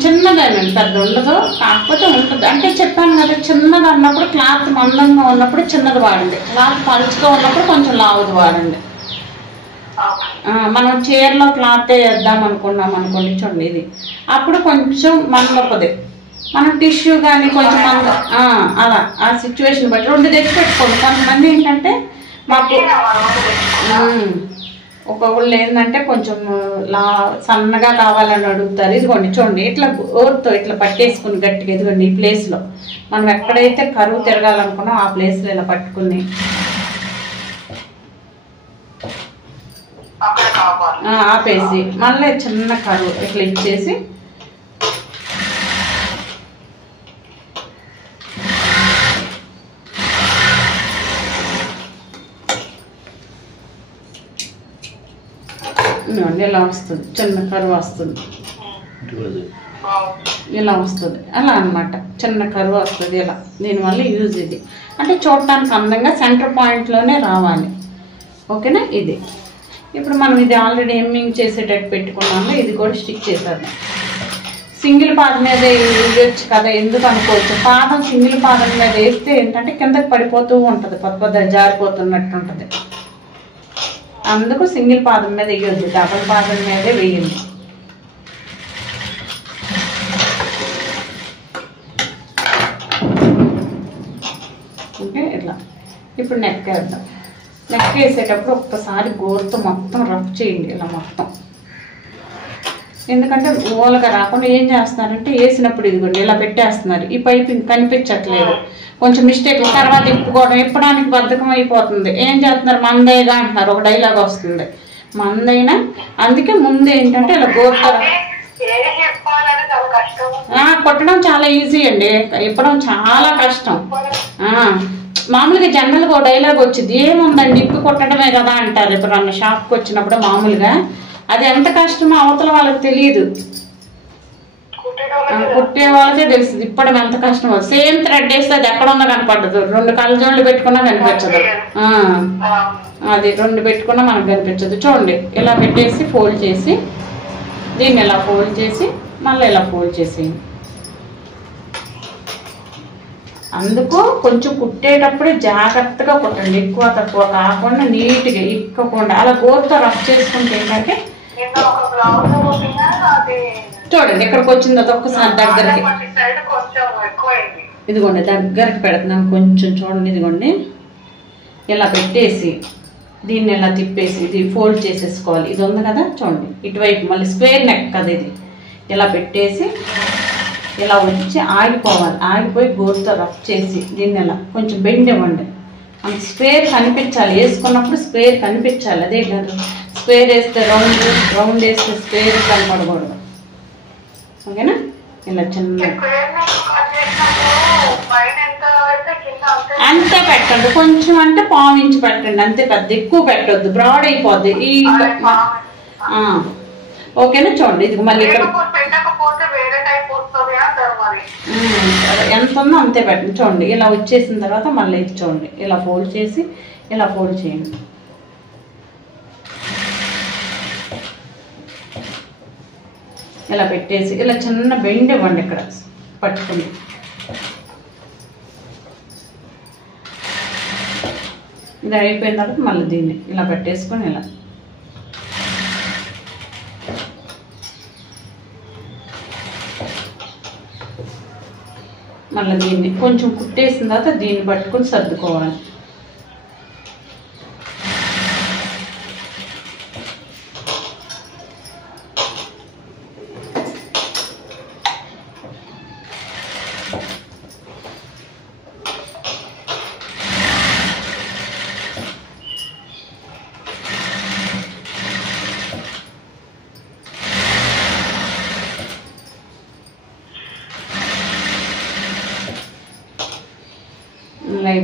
చిన్నదేనండి, పెద్ద ఉండదు. కాకపోతే ఉంటుంది అంటే చెప్పాను కదా, చిన్నది అన్నప్పుడు క్లాత్ మందంగా ఉన్నప్పుడు చిన్నది వాడండి, క్లాత్ పలుచుగా ఉన్నప్పుడు కొంచెం లావుది వాడండి. మనం చీరలో క్లాత్ వేద్దాం అనుకున్నాం అనుకోండి, చూడండి ఇది అప్పుడు కొంచెం మందపది. మనం టిష్యూ కానీ కొంచెం అలా ఆ సిచ్యువేషన్ బట్టి రెండు తెచ్చి పెట్టుకోండి. కొంతమంది ఏంటంటే మాకు ఒక్కొక్కళ్ళు ఏంటంటే కొంచెం సన్నగా కావాలని అడుగుతారు. ఇదిగోండి చూడండి ఇట్లా ఓర్తో ఇట్లా పట్టేసుకుని గట్టిగా ఇదిగోండి ఈ ప్లేస్లో మనం ఎక్కడైతే కరువు తిరగాలనుకున్నాం ఆ ప్లేస్లో ఇలా పట్టుకుని ఆపేసి మళ్ళీ చిన్న కరువు ఇట్లా ఇచ్చేసి ఇలా వస్తుంది, చిన్న కరువు వస్తుంది, ఇలా వస్తుంది అలా అన్నమాట. చిన్న కరువు వస్తుంది ఇలా. దీనివల్ల యూజ్ ఇది అంటే చూడటానికి అందంగా సెంటర్ పాయింట్లోనే రావాలి. ఓకేనా. ఇది ఇప్పుడు మనం ఇది ఆల్రెడీ ఎమ్మింగ్ చేసేటట్టు పెట్టుకున్నాము. ఇది కూడా స్టిక్ చేసేద్దాం. సింగిల్ పాదం మీద వేయచ్చు కదా, ఎందుకు అనుకోవచ్చు. పాదం సింగిల్ పాదం మీద వేస్తే ఏంటంటే కిందకి పడిపోతూ ఉంటుంది, పొద్దు జారిపోతున్నట్టు ఉంటుంది. అందుకు సింగిల్ పాదం మీద వేయొద్దు, డబుల్ పాదం మీదే వేయండి. ఓకే ఇట్లా. ఇప్పుడు నెక్ వేద్దాం. నెక్ వేసేటప్పుడు ఒక్కసారి గోరుతో మొత్తం రఫ్ చేయండి ఇలా మొత్తం. ఎందుకంటే ఓలగా రాకుండా ఏం చేస్తున్నారంటే వేసినప్పుడు ఇదిగోండి ఇలా పెట్టేస్తున్నారు. ఈ పైపింగ్ కనిపించట్లేదు, కొంచెం మిస్టేక్. తర్వాత ఇప్పడానికి బద్ధకం అయిపోతుంది. ఏం చేస్తున్నారు, మందేగా అంటున్నారు, ఒక డైలాగ్ వస్తుంది మందైనా. అందుకే ముందు ఏంటంటే ఇలా గోరుతో కొట్టడం చాలా ఈజీ అండి, ఇప్పడం చాలా కష్టం. మామూలుగా జనరల్గా ఒక డైలాగ్ వచ్చింది, ఏముందండి ఇప్పి కొట్టడమే కదా అంటారు. ఇప్పుడు అన్న షాప్కి వచ్చినప్పుడు మామూలుగా అది ఎంత కష్టమో అవతల వాళ్ళకి తెలియదు, కుట్టే వాళ్ళకే తెలుస్తుంది ఇప్పడం ఎంత కష్టమో. సేమ్ థ్రెడ్ వేస్తే అది ఎక్కడ ఉందో కనపడదు, రెండు కళ్ళజోళ్ళు పెట్టుకున్నా కనిపించదు. అది రెండు పెట్టుకున్నా మనకు కనిపించదు. చూడండి ఇలా పెట్టేసి ఫోల్డ్ చేసి దీన్ని ఇలా ఫోల్డ్ చేసి మళ్ళీ ఇలా ఫోల్డ్ చేసేయండి. అందుకు కొంచెం కుట్టేటప్పుడే జాగ్రత్తగా కుట్టండి, ఎక్కువ తక్కువ కాకుండా నీట్గా ఇక్కకుండా అలా గోరుతో రఫ్ చేసుకుంటే ఏంటంటే చూడండి ఎక్కడికి వచ్చిందో ఒక్కసారి దగ్గరికి. ఇదిగోండి దగ్గరికి పెడుతున్నాం కొంచెం, చూడండి ఇదిగోండి ఇలా పెట్టేసి దీన్ని ఇలా తిప్పేసి ఇది ఫోల్డ్ చేసేసుకోవాలి. ఇది ఉంది కదా చూడండి ఇటువైపు మళ్ళీ స్క్వేర్ నెక్ కదా ఇది. ఇలా పెట్టేసి ఇలా వచ్చి ఆగిపోవాలి, ఆగిపోయి గోరుతో రఫ్ చేసి దీన్ని ఇలా కొంచెం బెండ్ ఇవ్వండి. అంత స్క్వేర్ కనిపించాలి, వేసుకున్నప్పుడు స్క్వేర్ కనిపించాలి. అదే కాదు స్క్వేర్ వేస్తే రౌండ్, రౌండ్ వేస్తే స్క్వేర్ కనపడకూడదు. ఓకేనా. ఇలా చిన్న అంతే పెట్టండి, కొంచెం అంటే పావు ఇంచు పెట్టండి అంతే, పెద్ద ఎక్కువ పెట్టద్దు, బ్రాడ్ అయిపోద్ది ఈ. ఓకేనా. చూడండి ఇది మళ్ళీ ఇక్కడ ఎంత ఉందో అంతే పెట్టండి. చూడండి ఇలా వచ్చేసిన తర్వాత మళ్ళీ ఇది చూడండి ఇలా ఫోల్డ్ చేసి ఇలా ఫోల్డ్ చేయండి. ఇలా పెట్టేసి ఇలా చిన్న బెండ్ ఇవ్వండి ఇక్కడ పట్టుకుని. ఇది అయిపోయిన తర్వాత మళ్ళీ దీన్ని ఇలా పెట్టేసుకొని ఇలా మళ్ళీ దీన్ని కొంచెం కుట్టేసిన తర్వాత దీన్ని పట్టుకొని సర్దుకోవాలి.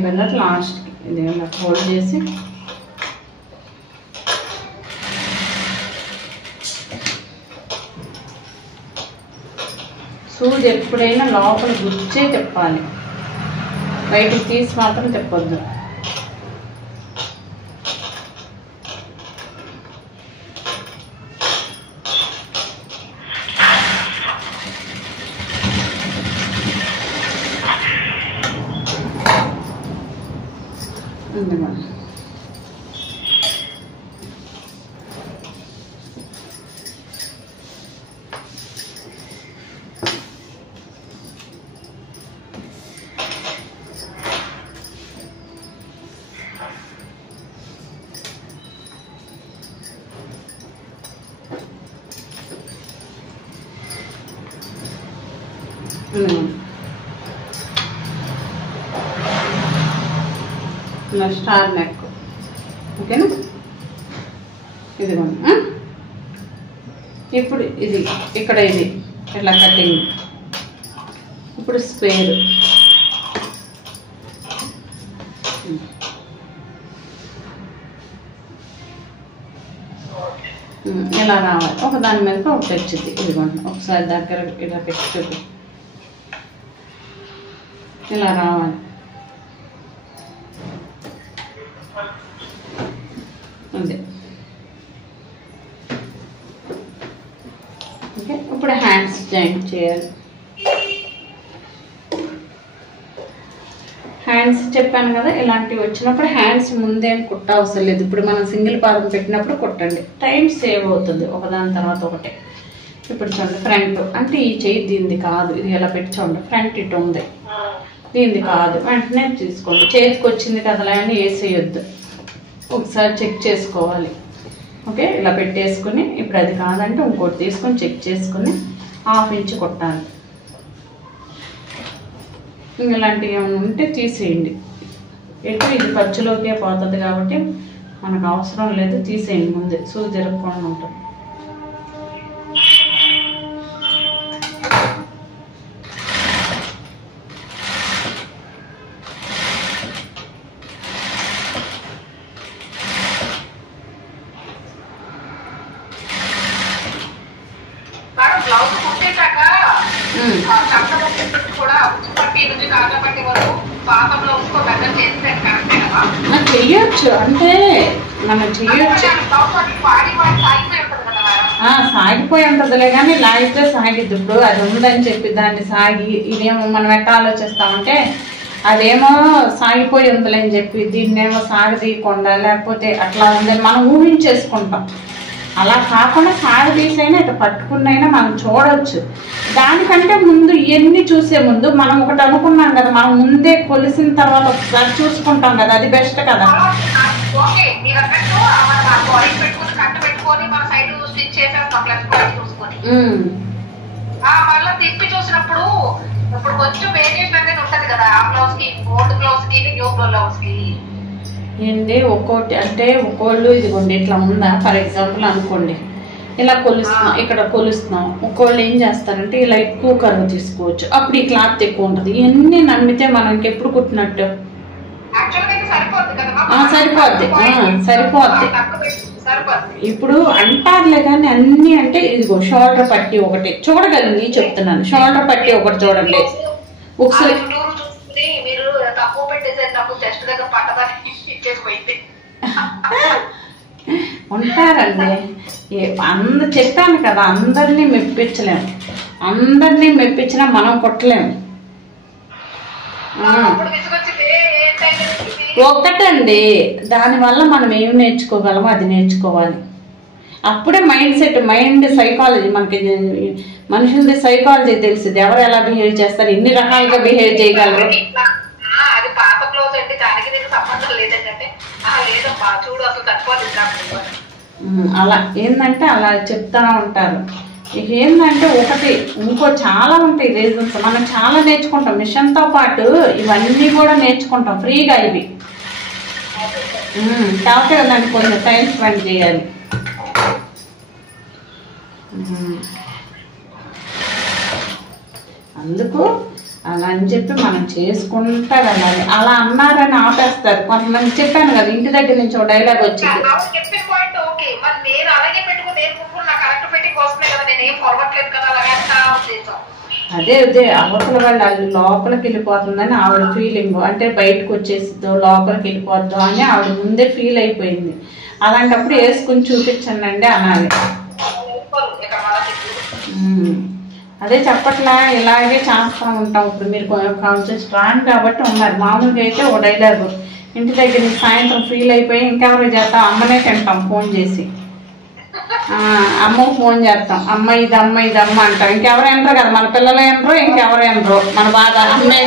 అయిపోయిన తర్వాత లాస్ట్కి ఇది ఇలా ఫోల్డ్ చేసి సూది ఎప్పుడైనా లోపల గుచ్చే తిప్పాలి, బయటికి తీసి మాత్రం తిప్పొద్దు. ఇలా స్టార్ నెక్. ఓకేనా? ఇదిగోండి. ఇప్పుడు ఇది ఇక్కడ ఇది ఇట్లా కటింగ్. ఇప్పుడు స్క్వేర్ ఇలా రావాలి. ఒక దాని మీద ఒకటి వచ్చింది. ఇదిగోండి ఒకసారి దగ్గర ఇలా పెట్టి చూపి, ఇలా రావాలి. అంతే. ఓకే, ఇప్పుడు హ్యాండ్స్ జాయింట్ చేయాలి. హ్యాండ్స్ చెప్పాను కదా, ఇలాంటివి వచ్చినప్పుడు హ్యాండ్స్ ముందేం కుట్ట అవసరం లేదు. ఇప్పుడు మనం సింగిల్ పాదం పెట్టినప్పుడు కుట్టండి, టైం సేవ్ అవుతుంది ఒకదాని తర్వాత ఒకటే. ఇప్పుడు చూడండి ఫ్రంట్ అంటే ఈ చేయి దీనిది కాదు, ఇది ఎలా పెట్టి చూడండి ఫ్రంట్ ఇటు ఉంది, దీనిది కాదు. వెంటనే తీసుకోండి, చేతికి వచ్చింది కదలా అని వేసేయొద్దు, ఒకసారి చెక్ చేసుకోవాలి. ఓకే, ఇలా పెట్టేసుకుని ఇప్పుడు అది కాదంటే ఇంకోటి తీసుకొని చెక్ చేసుకుని 1/2 ఇంచ్ కొట్టాలి. ఇలాంటివి ఏమైనా ఉంటే తీసేయండి. ఎటు ఇది ఖర్చులోకే పోతుంది కాబట్టి మనకు అవసరం లేదు, తీసేయండి ముందే, సూది జరగకుండా ఉంటుంది. చెయ్యొచ్చు అంటే మనం చెయ్యొచ్చు, సాగిపోయి ఉంటుందిలే కానీ లాగితే సాగిద్దు. ఇప్పుడు అది ఉందని చెప్పి దాన్ని సాగి ఇదేమో మనం ఎట్లా ఆలోచిస్తామంటే అదేమో సాగిపోయి ఉందిలే అని చెప్పి దీన్నేమో సాగదీయకుండా లేకపోతే అట్లా ఉందని మనం ఊహించేసుకుంటాం. అలా కాకుండా సాగదీసైనా ఇట్లా పట్టుకున్నైనా మనం చూడవచ్చు. దానికంటే ముందు ఇవన్నీ చూసే ముందు మనం ఒకటి అనుకున్నాం కదా, మనం ముందే కొలిసిన తర్వాత ఒకసారి చూసుకుంటాం కదా, అది బెస్ట్ కదా. తిప్పి చూసినప్పుడు ఇప్పుడు కొంచెం వేరియేషన్ అనేది ఉంటది కదా, ఆ బ్లౌజ్ కి ఓల్డ్ బ్లౌజ్ కి న్యూ బ్లౌజ్ కి ఏంటి ఒక్కోటి అంటే ఒక్కోళ్ళు ఇదిగోండి ఇట్లా ఉందా ఫర్ ఎగ్జాంపుల్ అనుకోండి, ఇలా కొలుస్తున్నాం, ఇక్కడ కొలుస్తున్నాం. ఒక్కోళ్ళు ఏం చేస్తారంటే ఇలా ఎక్కువ కరువు తీసుకోవచ్చు, అప్పుడు ఈ క్లాత్ ఎక్కువ ఉంటుంది. ఇవన్నీ నమ్మితే మనకి ఎప్పుడు కుట్టినట్టు సరిపోద్ది. ఇప్పుడు అంటారులే కానీ అన్ని అంటే ఇదిగో షోల్డర్ పట్టి ఒకటి చూడగలిగి చెప్తున్నాను, షోల్డర్ పట్టి ఒకటి చూడండి. ఒకసారి ఉంటారండి, చెప్పాను కదా అందరినీ మెప్పించలేము, అందరినీ మెప్పించినా మనం కొట్టలేము. ఒకటండి, దానివల్ల మనం ఏం నేర్చుకోగలమో అది నేర్చుకోవాలి. అప్పుడే మైండ్ సెట్, మైండ్ సైకాలజీ, మనకి మనుషులది సైకాలజీ తెలిసింది, ఎవరు ఎలా బిహేవ్ చేస్తారు, ఎన్ని రకాలుగా బిహేవ్ చేయగలరు. అలా ఏంటంటే అలా చెప్తా ఉంటారు. ఇక ఏంటంటే ఒకటి ఇంకో చాలా ఉంటాయి రీజన్స్, మనం చాలా నేర్చుకుంటాం. మిషన్తో పాటు ఇవన్నీ కూడా నేర్చుకుంటాం ఫ్రీగా ఇవి. కాబట్టి దానికి కొంచెం టైం స్పెండ్ చేయాలి. అందుకు అలా అని చెప్పి మనం చేసుకుంటా వెళ్ళాలి. అలా అన్నారని ఆపేస్తారు కొంతమంది. చెప్పాను కదా ఇంటి దగ్గర నుంచి ఒక డైలాగ్ వచ్చింది. చెప్పిన పాయింట్ ఓకే, మరి నేను అలాగే పెట్టుకుని నేను ముగ్గురు నా కరెక్ట్ ఫిట్టింగ్ వస్తున్నాయి కదా, నేను ఏం పొరగట్లేదు కదా, అలాగే ఉద్దేశం. అదే అవతల వాళ్ళు లోపలికి వెళ్ళిపోతుందని ఆవిడ ఫీలింగ్. అంటే బయటకు వచ్చేసిద్దో లోపలికి వెళ్ళిపోద్దో అని ఆవిడ ముందే ఫీల్ అయిపోయింది. అలాంటప్పుడు వేసుకుని చూపించండి అండి అనాలి. అదే చెప్పట్లా, ఇలాగే చేస్తూ ఉంటాం. ఇప్పుడు మీరు కొంచెం స్ట్రాంగ్ కాబట్టి ఉన్నారు. మామూలుగా అయితే ఓ డైలాగు, ఇంటి దగ్గర నుంచి సాయంత్రం ఫీల్ అయిపోయి ఇంకెవరు చేస్తాం, అమ్మనే తింటాం ఫోన్ చేసి. అమ్మకు ఫోన్ చేస్తాం, అమ్మ ఇది అమ్మ ఇది అమ్మ అంటాం. ఇంకెవరు ఎండరు కదా, మన పిల్లలు ఎండరు, ఇంకెవరు ఎండరు. మన బాధ అమ్మే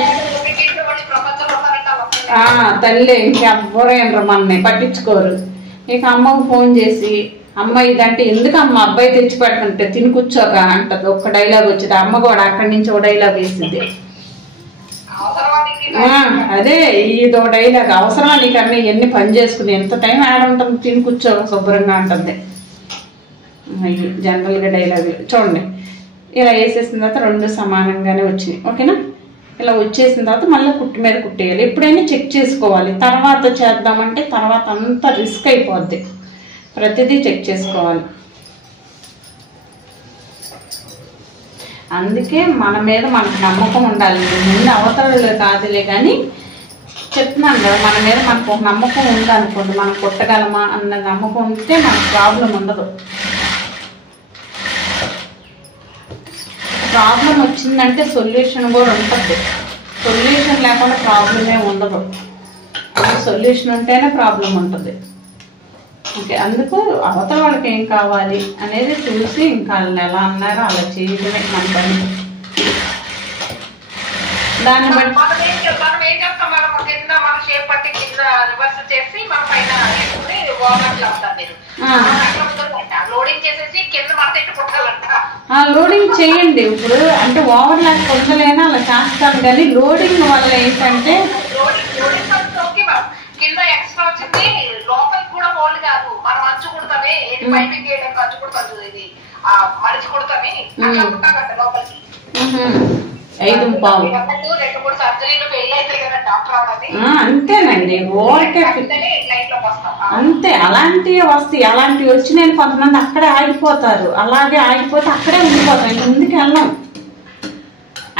తల్లి, ఇంకెవ్వరు ఎండరు, మనని పట్టించుకోరు. ఇక అమ్మకు ఫోన్ చేసి అమ్మ ఇదంటే ఎందుకు అమ్మ అబ్బాయి తెచ్చి పెట్టమంటే తిని కూర్చోక అంటది. ఒక్క డైలాగ్ వచ్చింది. అమ్మ కూడా అక్కడి నుంచి ఒక డైలాగ్ వేసింది. అదే ఇదో డైలాగ్, అవసరమా నీకు అన్నీ ఎన్ని పని చేసుకుని ఎంత టైం యాడ్ ఉంటుంది, తిని కూర్చోక శుభ్రంగా అంటుంది. జనరల్గా డైలాగ్ చూడండి. ఇలా వేసేసిన తర్వాత రెండు సమానంగానే వచ్చినాయి. ఓకేనా? ఇలా వచ్చేసిన తర్వాత మళ్ళీ కుట్టు మీద కుట్టేయాలి. ఎప్పుడైనా చెక్ చేసుకోవాలి. తర్వాత చేద్దామంటే తర్వాత అంతా రిస్క్ అయిపోద్ది. ప్రతిదీ చెక్ చేసుకోవాలి. అందుకే మన మీద మనకు నమ్మకం ఉండాలి. ముందు అవతల కాదులే కానీ చెప్తున్నాను కదా, మన మీద మనకు ఒక నమ్మకం ఉందనుకోండి, మనం కుట్టగలమా అన్న నమ్మకం ఉంటే మనకు ప్రాబ్లం ఉండదు. ప్రాబ్లం వచ్చిందంటే సొల్యూషన్ కూడా ఉంటుంది. సొల్యూషన్ లేకుండా ప్రాబ్లమే ఉండదు. సొల్యూషన్ ఉంటేనే ప్రాబ్లం ఉంటుంది. ఓకే, అందుకు అవతల వాళ్ళకి ఏం కావాలి అనేది చూసి ఇంకా వాళ్ళు ఎలా అన్నారో అలా చేయడమే మన పని. దాన్ని బట్టి లోడింగ్ చేయండి. ఇప్పుడు అంటే ఓవర్ ల్యాక్ పొందలేనా అలా చేస్తాను, కానీ లోడింగ్ వల్ల ఏంటంటే కింద ఎక్స్ట్రా వచ్చింది, లోపలికి కూడా హోల్డ్ కాదు, మనం అంచు కుడతామే, ఏది పైపింగ్ చేయడానికి అంచు కుడతాను, ఇది మడిచి కుడతామే అట్లా కుట్టాలంట లోపలికి. 5:15 2-3 సర్జరీలు ఫెయిల్ అవుతాయి కదా డాక్టర్. అంతేనండి, ఓరికే అంతే. అలాంటివి వస్తాయి. అలాంటివి వచ్చి నేను కొంతమంది అక్కడే ఆగిపోతారు. అలాగే ఆగిపోతే అక్కడే ఉండిపోతాం, ఇంక ముందుకు వెళ్ళాం.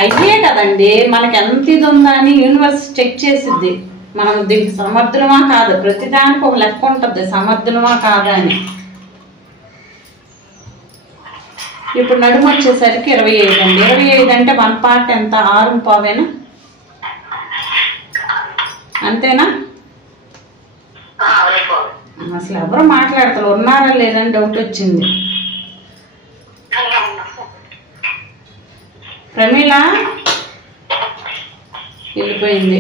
అయ్యే కదండి మనకి ఎంత ఇది ఉందా అని యూనివర్స్ చెక్ చేసిద్ది. మనం దీనికి సమర్థులమా కాదు, ప్రతిదానికి ఒక లెక్క ఉంటుంది, సమర్థులమా కాదా అని. ఇప్పుడు నడుము వచ్చేసరికి 25 అండి. 25 అంటే 1 పార్ట్ ఎంత, 6:15 అంతేనా? అసలు ఎవరు మాట్లాడతారు, ఉన్నారా లేదని డౌట్ వచ్చింది. ప్రమీల వెళ్ళిపోయింది.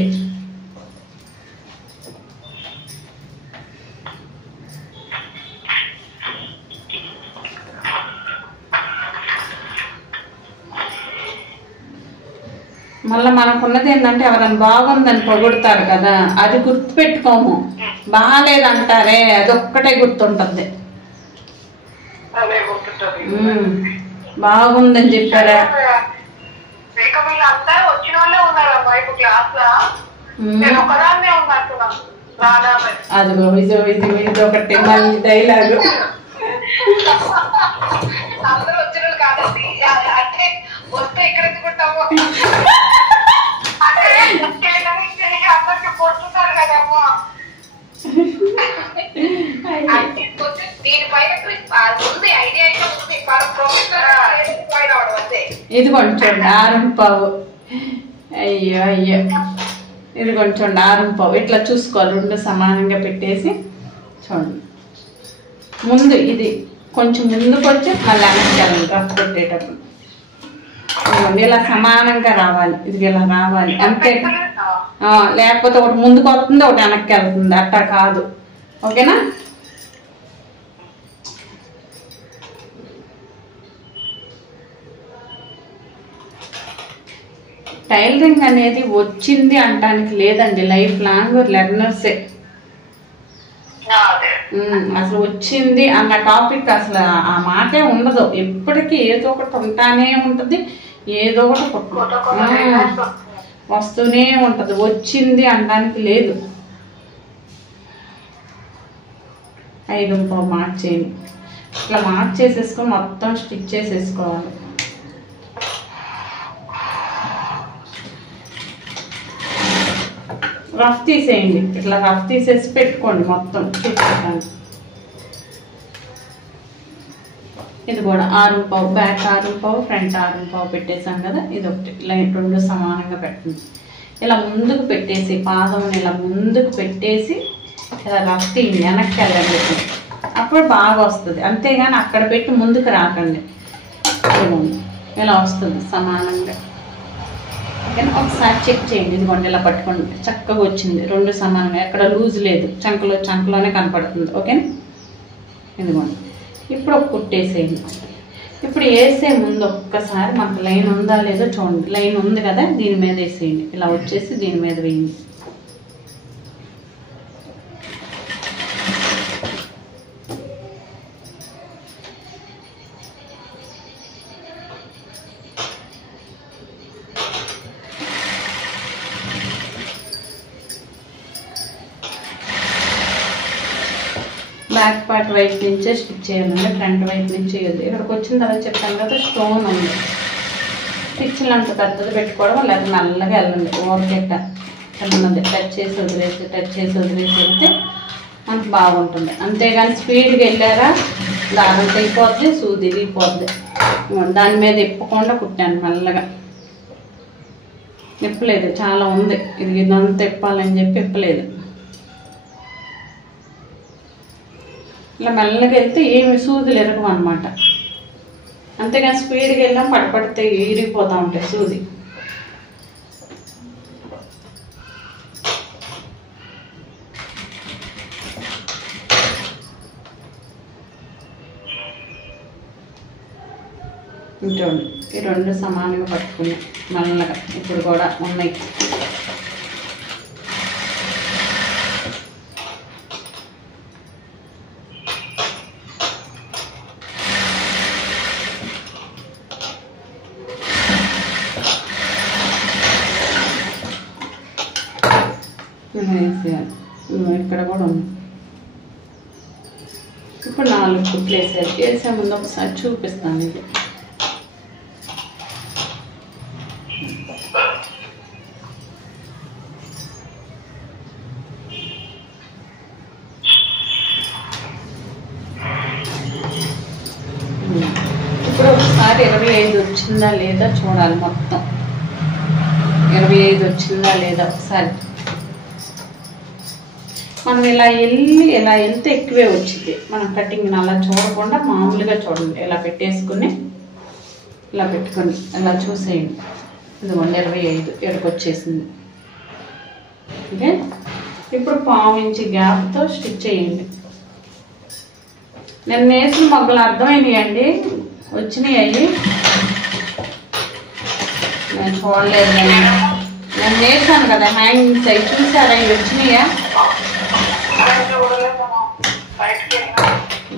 మళ్ళీ మనకున్నది ఏంటంటే ఎవరైనా బాగుందని పొగుడతారు కదా, అది గుర్తు పెట్టుకోము. బాగాలేదంటారే అది ఒక్కటే గుర్తుంటుంది. బాగుందని చెప్పారా అదిగో ఇది ఒకటి మళ్ళీ డైలాగు. వస్తే ఇక్కడ ఎందుకుంటాము ఇది కొంచెం 6:15. అయ్యో అయ్యో, ఇది కొంచెం 6:15. ఇట్లా చూసుకోవాలి, రెండు సమానంగా పెట్టేసి చూడండి. ముందు ఇది కొంచెం ముందుకు వచ్చి మళ్ళీ వెనక్కి రఫ్ పెట్టేటప్పుడు ఇలా సమానంగా రావాలి. ఇది ఇలా రావాలి అంతే. లేకపోతే ఒకటి ముందుకు వస్తుంది, ఒకటి వెనక్కి వెళ్తుంది, అట్టా కాదు. ఓకేనా? టైలరింగ్ అనేది వచ్చింది అంటానికి లేదండి, లైఫ్ లాంగ్ లెర్నర్సే. అసలు వచ్చింది అన్న టాపిక్ అసలు ఆ మాటే ఉండదు. ఎప్పటికీ ఏదో ఒకటి ఉంటానే ఉంటుంది, ఏదో ఒకటి వస్తూనే ఉంటుంది, వచ్చింది అనడానికి లేదు. 5 మార్చేయండి. ఇట్లా మార్చేసేసుకొని మొత్తం స్టిచ్ చేసేసుకోవాలి. రఫ్ తీసేయండి, ఇట్లా రఫ్ తీసేసి పెట్టుకోండి మొత్తం స్టిచ్ చేయడానికి. ఇది కూడా 6 బ్యాక్ 6 ఫ్రంట్ 6 పెట్టేసాం కదా. ఇది ఒకటి లైన్ 2 సమానంగా పెట్టండి. ఇలా ముందుకు పెట్టేసి పాదం ఇలా ముందుకు పెట్టేసి ఇలా రఫ్ తీయండి, వెనక్కి వెళ్ళండి. అప్పుడు బాగా వస్తుంది. అంతేగాని అక్కడ పెట్టి ముందుకు రాకండి. ఇలా వస్తుంది సమానంగా. ఓకేనా? ఒకసారి చెక్ చేయండి. ఇదిగోండి ఇలా పట్టుకోండి, చక్కగా వచ్చింది 2 సమానంగా, ఎక్కడ లూజ్ లేదు, చంకలోనే కనపడుతుంది. ఓకేనా? ఇదిగోండి. ఇప్పుడు ఒక కుట్టేసేయండి. ఇప్పుడు వేసే ముందు ఒక్కసారి మనకు లైన్ ఉందా లేదో చూడండి. లైన్ ఉంది కదా, దీని మీద వేసేయండి. ఇలా వచ్చేసి దీని మీద వేయండి. బ్యాక్ పార్ట్ వైపు నుంచే స్టిచ్ చేయాలండి, ఫ్రంట్ వైపు నుంచి చేయొద్దు. ఇక్కడికి వచ్చిన తర్వాత చెప్పాను కదా స్టోన్ ఉంది. స్టిచ్లు అంత పెద్దది పెట్టుకోవడం, లేదా నల్లగా వెళ్ళండి. ఓకేట చిన్నది టచ్ చేసి వదిలేసి వెళ్తే మనకు బాగుంటుంది. అంతేగాని స్పీడ్గా వెళ్ళారా దారం తెగిపోద్ది, సూది ఇరిగిపోద్ది. దాని మీద ఇప్పకుండా కుట్టాను మెల్లగా. ఇప్పలేదు, చాలా ఉంది. ఇదంతా ఇప్పాలని చెప్పి ఇప్పలేదు. ఇలా మెల్లగా వెళ్తే ఏమి సూదులు ఎరగవు అనమాట. అంతేగాని స్పీడ్గా వెళ్ళాం పడితే ఇరిగిపోతూ ఉంటాయి సూది. చూడండి, ఈ 2 సమానంగా పట్టుకున్నాయి మెల్లగా. ఇప్పుడు కూడా ఉన్నాయి. ఇక్కడ కూడా ఉంది. ఇప్పుడు 4 కుట్లు వేసేది. వేసే ముందు ఒకసారి చూపిస్తాను. ఇది ఇప్పుడు ఒకసారి 25 వచ్చిందా లేదా చూడాలి. మొత్తం 25 వచ్చిందా లేదా ఒకసారి. మనం ఇలా వెళ్తే ఎక్కువే వచ్చింది. మనం కటింగ్ అలా చూడకుండా మామూలుగా చూడండి. ఇలా పెట్టేసుకుని ఇలా పెట్టుకొని ఇలా చూసేయండి. ఇదిగోండి 25 ఎక్కడికి వచ్చేసింది. ఓకే, ఇప్పుడు 1/4 ఇంచ్ గ్యాప్తో స్టిచ్ చేయండి. నేను వేసిన మొగ్గలు అర్థమైనాయండి, వచ్చినాయి. అవి నేను చూడలేదు. నేను వేసాను కదా హ్యాంగింగ్స్, అవి చూసారా? అవి వచ్చినాయా?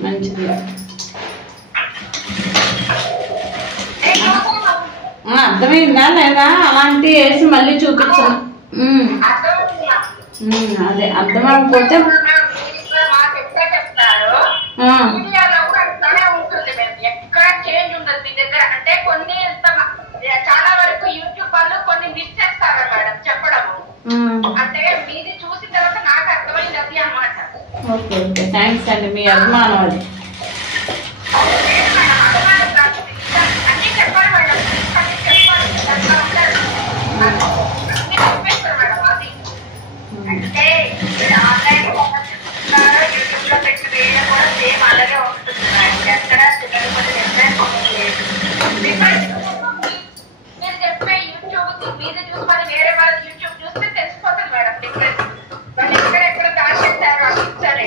మంచిది. అర్థమైందా లేదా? అలాంటి వేసి మళ్ళీ చూపించాను. అదే అర్థమైపోతే చాలా వరకు యూట్యూబ్ వాళ్ళు కొన్ని మిస్ చేస్తారు మేడం చెప్పడము. అంటే మీది చూసిన తర్వాత నాకు అర్థమైంది అది అన్నమాట. ఓకే ఓకే, థ్యాంక్స్ అండి, మీ అభిమానం అది. అన్ని చెప్పాలి మేడం, చెప్పేస్తారు మేడం. అది అంటే ఆన్లైన్ యూట్యూబ్ లో పెట్టి వేయడం కూడా సేమ్ అలాగే ఉంటుంది మేడం. ఎక్కడ మీరు చెప్పే యూట్యూబ్ మీది చూసి మరి వేరే వాళ్ళ యూట్యూబ్ చూస్తే తెలిసిపోతుంది మేడం డిఫరెన్స్. వాళ్ళు ఎక్కడ దాచేస్తారు అని ఇచ్చారే.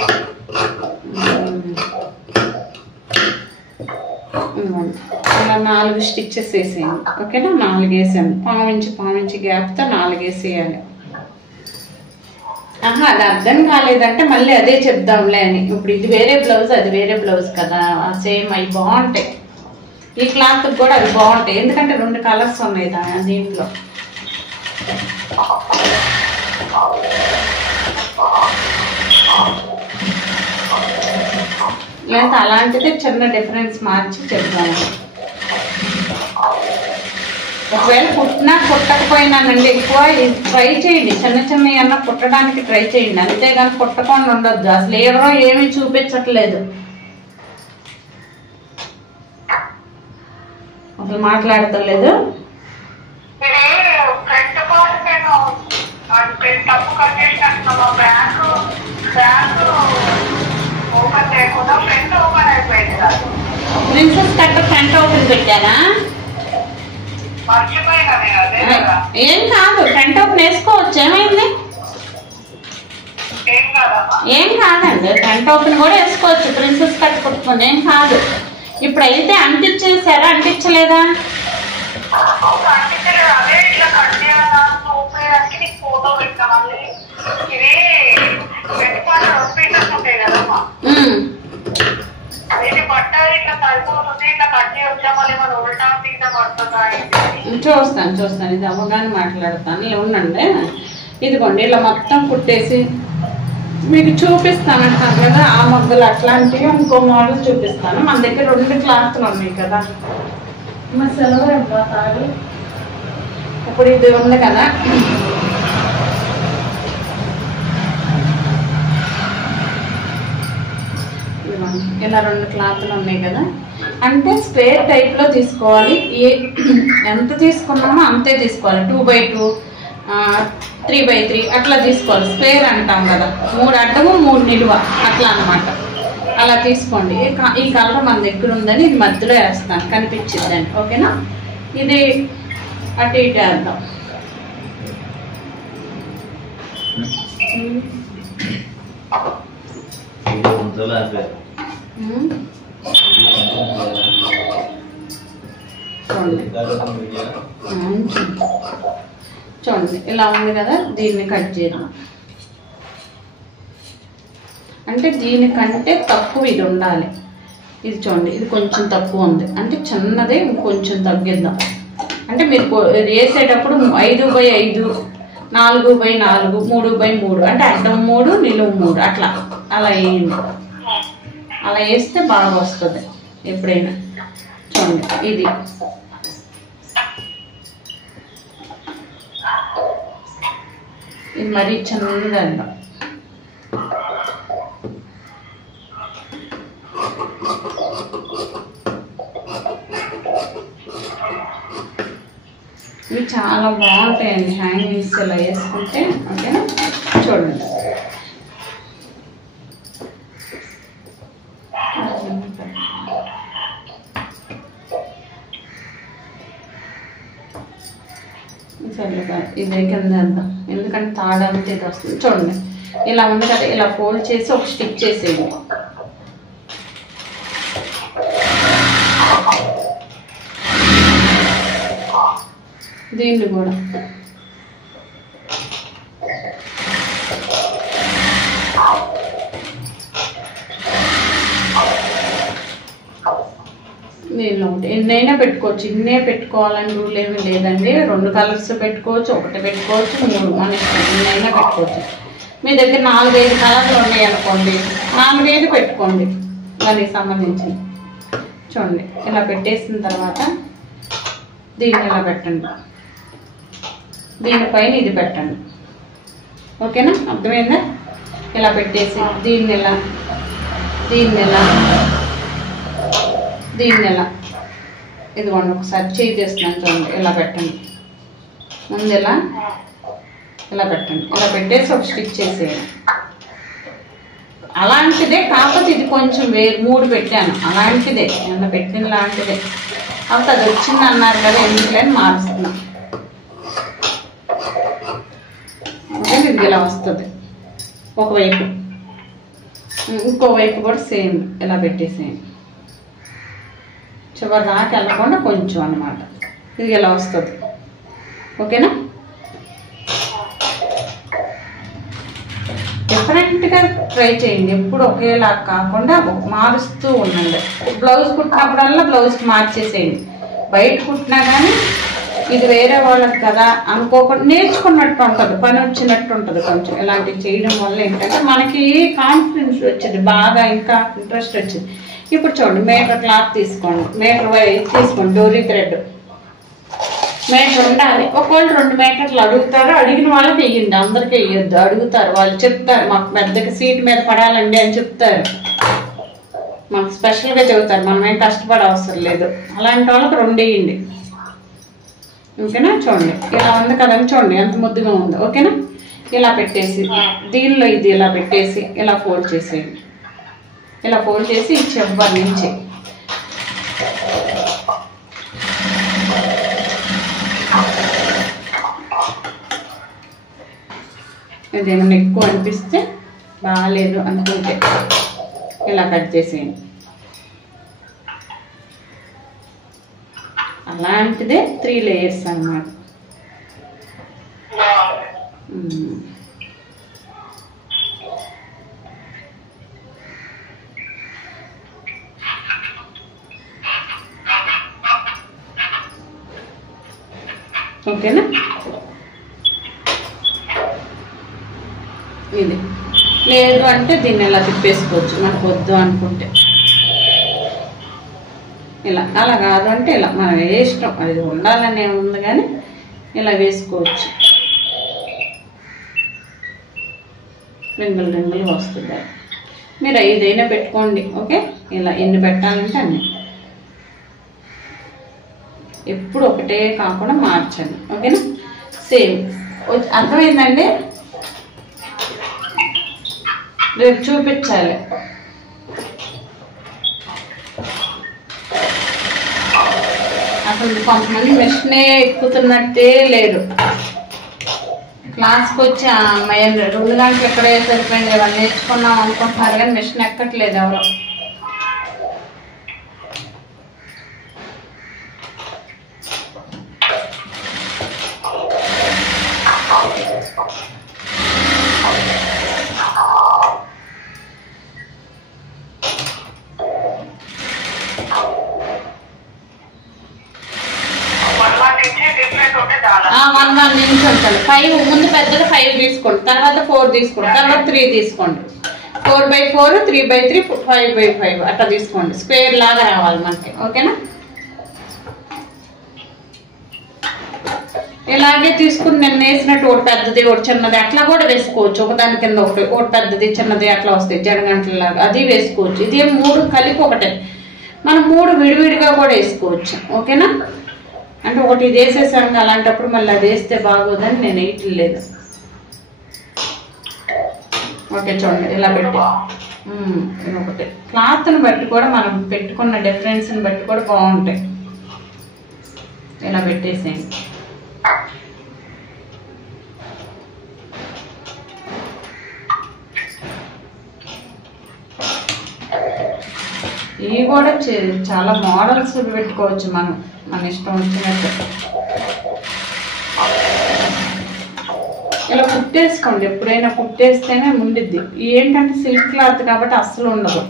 ఇలా 4 స్టిచ్చెస్ వేసేయండి. ఓకేనా? 4 వేసాము. 1/4 ఇంచ్ గ్యాప్తో 4 వేసేయాలి. అది అర్థం కాలేదంటే మళ్ళీ అదే చెప్దాంలే అని. ఇప్పుడు ఇది వేరే బ్లౌజ్, అది వేరే బ్లౌజ్ కదా, సేమ్ అవి బాగుంటాయి. ఈ క్లాత్ కూడా అవి బాగుంటాయి, ఎందుకంటే 2 కలర్స్ ఉన్నాయి దీంట్లో. లేదా అలాంటిది చిన్న డిఫరెన్స్ మార్చి చెప్తాను. ఒకవేళ పుట్టినా పుట్టకపోయినానండి ఎక్కువ ట్రై చేయండి, చిన్న చిన్న ఏమన్నా పుట్టడానికి ట్రై చేయండి, అంతేగాని పుట్టకుండా ఉండొద్దు. అసలు ఎవరో ఏమీ చూపించట్లేదు, అసలు మాట్లాడతలేదు. ప్రిన్సెస్ కట్ ఫ్రంట్ ఓపెన్ పెట్టానా? ఏం కాదు, ఫ్రంట్ ఓపెన్ వేసుకోవచ్చు, ఏమైంది? ఏం కాదండి, ఫ్రంట్ ఓపెన్ కూడా వేసుకోవచ్చు ప్రిన్సెస్ కట్ కుట్టుకుని, ఏం కాదు. ఇప్పుడైతే అంటించేసారా, అంటించలేదా? చూస్తాను ఇది అవ్వగానే మాట్లాడతాను, ఉండండి. ఇదిగోండి ఇలా మొత్తం కుట్టేసి మీకు చూపిస్తాను అంటాను కదా, ఆ మొగ్గలు అట్లాంటివి ఇంకో మోడల్ చూపిస్తాను. మన దగ్గర 2 క్లాత్లు ఉన్నాయి కదా, మా సెలవు అయిపోతాయి. ఇప్పుడు ఇది ఉంది కదా, ఇలా 2 క్లాత్లు ఉన్నాయి కదా, అంటే స్క్వేర్ టైప్లో తీసుకోవాలి. ఎంత తీసుకున్నామో అంతే తీసుకోవాలి. 2x2, 3x3 అట్లా తీసుకోవాలి. స్క్వేర్ అంటాం కదా, 3 అడ్డము 3 నిలువ అట్లా అన్నమాట. అలా తీసుకోండి. ఈ కలర్ మన దగ్గర ఉందని ఇది మధ్యలో వేస్తాను, కనిపించిద్దండి. ఓకేనా? ఇది అటు ఇటు వేద్దాం. చూడండి ఇలా ఉంది కదా, దీన్ని కట్ చేద్దాం. అంటే దీనికంటే తక్కువ ఇది ఉండాలి. ఇది చూడండి, ఇది కొంచెం తక్కువ ఉంది, అంటే చిన్నదే కొంచెం తగ్గిద్దాం. అంటే మీరు వేసేటప్పుడు 5x5, 4x4, 3x3, అంటే అడ్డం 3 నిలువు 3 అట్లా అలా వేయండి. అలా వేస్తే బాగా వస్తుంది ఎప్పుడైనా. చూడండి ఇది మరీ చిన్నది అంటాం. ఇవి చాలా బాగుంటాయండి హ్యాంగింగ్స్ ఇలా వేసుకుంటే. ఓకేనా? చూడండి ఇదే కింద వేద్దాం, ఎందుకంటే తాడంతా ఇది వస్తుంది. చూడండి ఇలా ఉంది కదా, ఇలా ఫోల్డ్ చేసి ఒక స్టిచ్ చేసేయండి. దీన్ని కూడా దీనిలో ఒకటి ఎన్నైనా పెట్టుకోవచ్చు, ఇన్నే పెట్టుకోవాలని రూల్ ఏమీ లేదండి. 2 కలర్స్ పెట్టుకోవచ్చు, 1 పెట్టుకోవచ్చు, 3 మన ఇష్టం, ఎన్నైనా పెట్టుకోవచ్చు. మీ దగ్గర 4-5 కలర్లు ఉన్నాయి అనుకోండి, 4-5 పెట్టుకోండి దానికి సంబంధించి. చూడండి ఇలా పెట్టేసిన తర్వాత దీన్ని ఇలా పెట్టండి, దీనిపైన ఇది పెట్టండి. ఓకేనా? అర్థమైందా? ఇలా పెట్టేసి దీన్ని ఇలా ఇదిగోండి ఒకసారి చేయి చేస్తున్నాను చూడండి. ఇలా పెట్టండి, ముందు ఇలా పెట్టండి. ఇలా పెట్టేసి ఒక స్టిచ్ చేసేయండి. అలాంటిదే, కాకపోతే ఇది కొంచెం 3 పెట్టాను. అలాంటిదే ఏమన్నా పెట్టిన లాంటిదే, కాకపోతే అది వచ్చింది అన్నారు కదా, ఎందుకులేని మారుస్తున్నాం. ఓకే, ఇది ఇలా వస్తుంది ఒకవైపు, ఇంకోవైపు కూడా సేమ్ ఇలా పెట్టేసేయండి. చివరి దాకా వెళ్ళకుండా కొంచెం అన్నమాట, ఇది ఇలా వస్తుంది. ఓకేనా? డిఫరెంట్గా ట్రై చేయండి, ఎప్పుడు ఒకేలా కాకుండా మారుస్తూ ఉండండి. బ్లౌజ్ కుట్టినప్పుడల్లా బ్లౌజ్కి మార్చేసేయండి. బయట కుట్టినా కానీ ఇది వేరే వాళ్ళకి కదా అనుకోకుండా నేర్చుకున్నట్టు ఉంటుంది, పని వచ్చినట్టు ఉంటుంది. కొంచెం ఇలాంటివి చేయడం వల్ల ఏంటంటే మనకి కాన్ఫిడెన్స్ వచ్చింది, బాగా ఇంకా ఇంట్రెస్ట్ వచ్చింది. ఇప్పుడు చూడండి, మీటర్ క్లాత్ తీసుకోండి, మీటర్ తీసుకోండి, డోరీ థ్రెడ్ మీటర్ ఉండాలి. ఒకవేళ 2 మీటర్లు అడుగుతారు, అడిగిన వాళ్ళకి వెయ్యండి, అందరికీ వెయ్యొద్దు. అడుగుతారు, వాళ్ళు చెప్తారు మాకు పెద్దగా సీట్ మీద పడాలండి అని చెప్తారు, మాకు స్పెషల్గా చెబుతారు, మనం ఏం కష్టపడే అవసరం లేదు. అలాంటి వాళ్ళకి 2 వేయండి, ఓకేనా? చూడండి ఇలా ఉంది కదండి, చూడండి ఎంత ముద్దుగా ఉందో, ఓకేనా? ఇలా పెట్టేసి దీనిలో ఇది ఇలా పెట్టేసి ఇలా ఫోల్డ్ చేసేయండి. ఇలా ఫోల్డ్ చేసి ఈ చివరి నుంచి ఇదేమన్నా ఎక్కువ అనిపిస్తే బాగాలేదు అనుకుంటే ఇలా కట్ చేసేయండి. అలాంటిదే 3 లేయర్స్ అన్నమాట. ఓకేనా? ఇది లేదు అంటే దీన్ని ఇలా తిప్పేసుకోవచ్చు, మనకు వద్దు అనుకుంటే. ఇలా అలా కాదు అంటే ఇలా మనం ఇష్టం, అది ఉండాలనే ఉంది కానీ ఇలా వేసుకోవచ్చు. రింగులు వస్తుంది. మీరు 5 అయినా పెట్టుకోండి, ఓకే? ఇలా ఎన్ని పెట్టాలంటే అన్ని, ఎప్పుడు ఒకటే కాకుండా మార్చండి, ఓకేనా? సేమ్ అర్థమైందండి? రేపు చూపించాలి. అసలు కొంతమంది మిషనే ఎక్కుతున్నట్టే లేదు. క్లాస్కి వచ్చి అమ్మాయి 2 గంటలు ఎక్కడే సరిపోయింది, ఇవన్నీ నేర్చుకున్నాం అనుకుంటున్నారు కానీ మిషన్ ఎక్కట్లేదు ఎవరు. నుంచి ఉంటాను 5 ముందు పెద్దగా 5 తీసుకోండి, తర్వాత 4 తీసుకోండి, తర్వాత 3 తీసుకోండి. 4x4, 3x3, 5x5 అట్లా తీసుకోండి. స్క్వేర్ లాగా రావాలి మనకి, ఓకేనా? ఇలాగే తీసుకుని నేను వేసినట్టు ఒకటి పెద్దది ఒకటి చిన్నది అట్లా కూడా వేసుకోవచ్చు. ఒకదాని కింద ఒకటి పెద్దది చిన్నది అట్లా వస్తాయి జడగంటలాగా, అది వేసుకోవచ్చు. ఇది 3 కలిపి ఒకటే, మనం 3 విడివిడిగా కూడా వేసుకోవచ్చు, ఓకేనా? అంటే ఒకటి ఇది వేసేసాను, అలాంటప్పుడు మళ్ళీ అది వేస్తే బాగోదని నేను వేయట్లేదు. ఓకే చూడండి ఇలా పెట్టి ఒకటి క్లాత్ని బట్టి కూడా మనం పెట్టుకున్న డిఫరెన్స్ని బట్టి కూడా బాగుంటాయి. ఇలా పెట్టేసేయండి. ఇవి కూడా చాలా మోడల్స్ పెట్టుకోవచ్చు మనం, మన ఇష్టం వచ్చినట్టు. ఇలా కుట్టేసుకోండి, ఎప్పుడైనా కుట్టేస్తేనే ఉండిద్ది. ఏంటంటే సిల్క్ క్లాత్ కాబట్టి అస్సలు ఉండదు,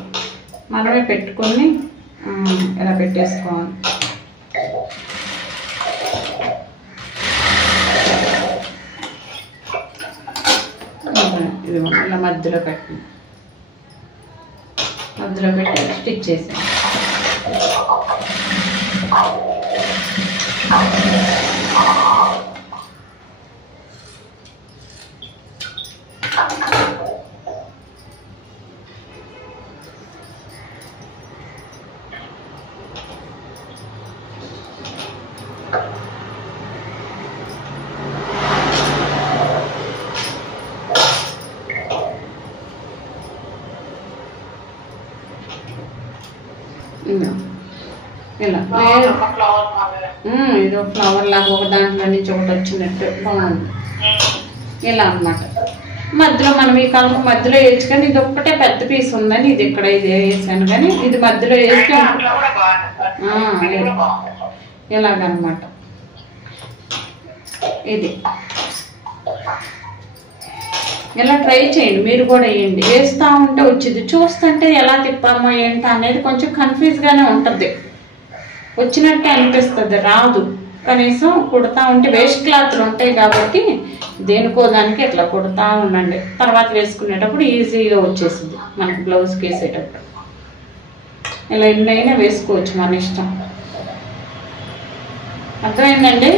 మనమే పెట్టుకొని ఇలా పెట్టేసుకోవాలి. ఇది ఇలా మధ్యలో పెట్టి స్టిచ్ చేసాను. ఇలా ఇదో ఫ్లవర్ లాగా ఒక దాంట్లో నుంచి ఒకటి వచ్చినట్టు బాగుంది. ఇలా అన్నమాట. మధ్యలో మనం ఈ కలర్ మధ్యలో వేసి, కానీ ఇది ఒక్కటే పెద్ద పీస్ ఉందని ఇది ఇక్కడ ఇది వేసాను, కానీ ఇది మధ్యలో వేస్తే ఇలాగనమాట. ఇది ఇలా ట్రై చేయండి, మీరు కూడా వేయండి. వేస్తూ ఉంటే వచ్చింది, చూస్తుంటే ఎలా తిప్పామో ఏంటో అనేది కొంచెం కన్ఫ్యూజ్గానే ఉంటుంది, వచ్చినట్టే అనిపిస్తుంది, రాదు. కనీసం కుడతా ఉంటే వేస్ట్ క్లాత్లు ఉంటాయి కాబట్టి దేనికో దానికి ఇట్లా కుడతా ఉండండి. తర్వాత వేసుకునేటప్పుడు ఈజీగా వచ్చేసింది మనకి బ్లౌజ్కి వేసేటప్పుడు. ఇలా ఎన్నైనా వేసుకోవచ్చు మన ఇష్టం. అర్థమైందండి.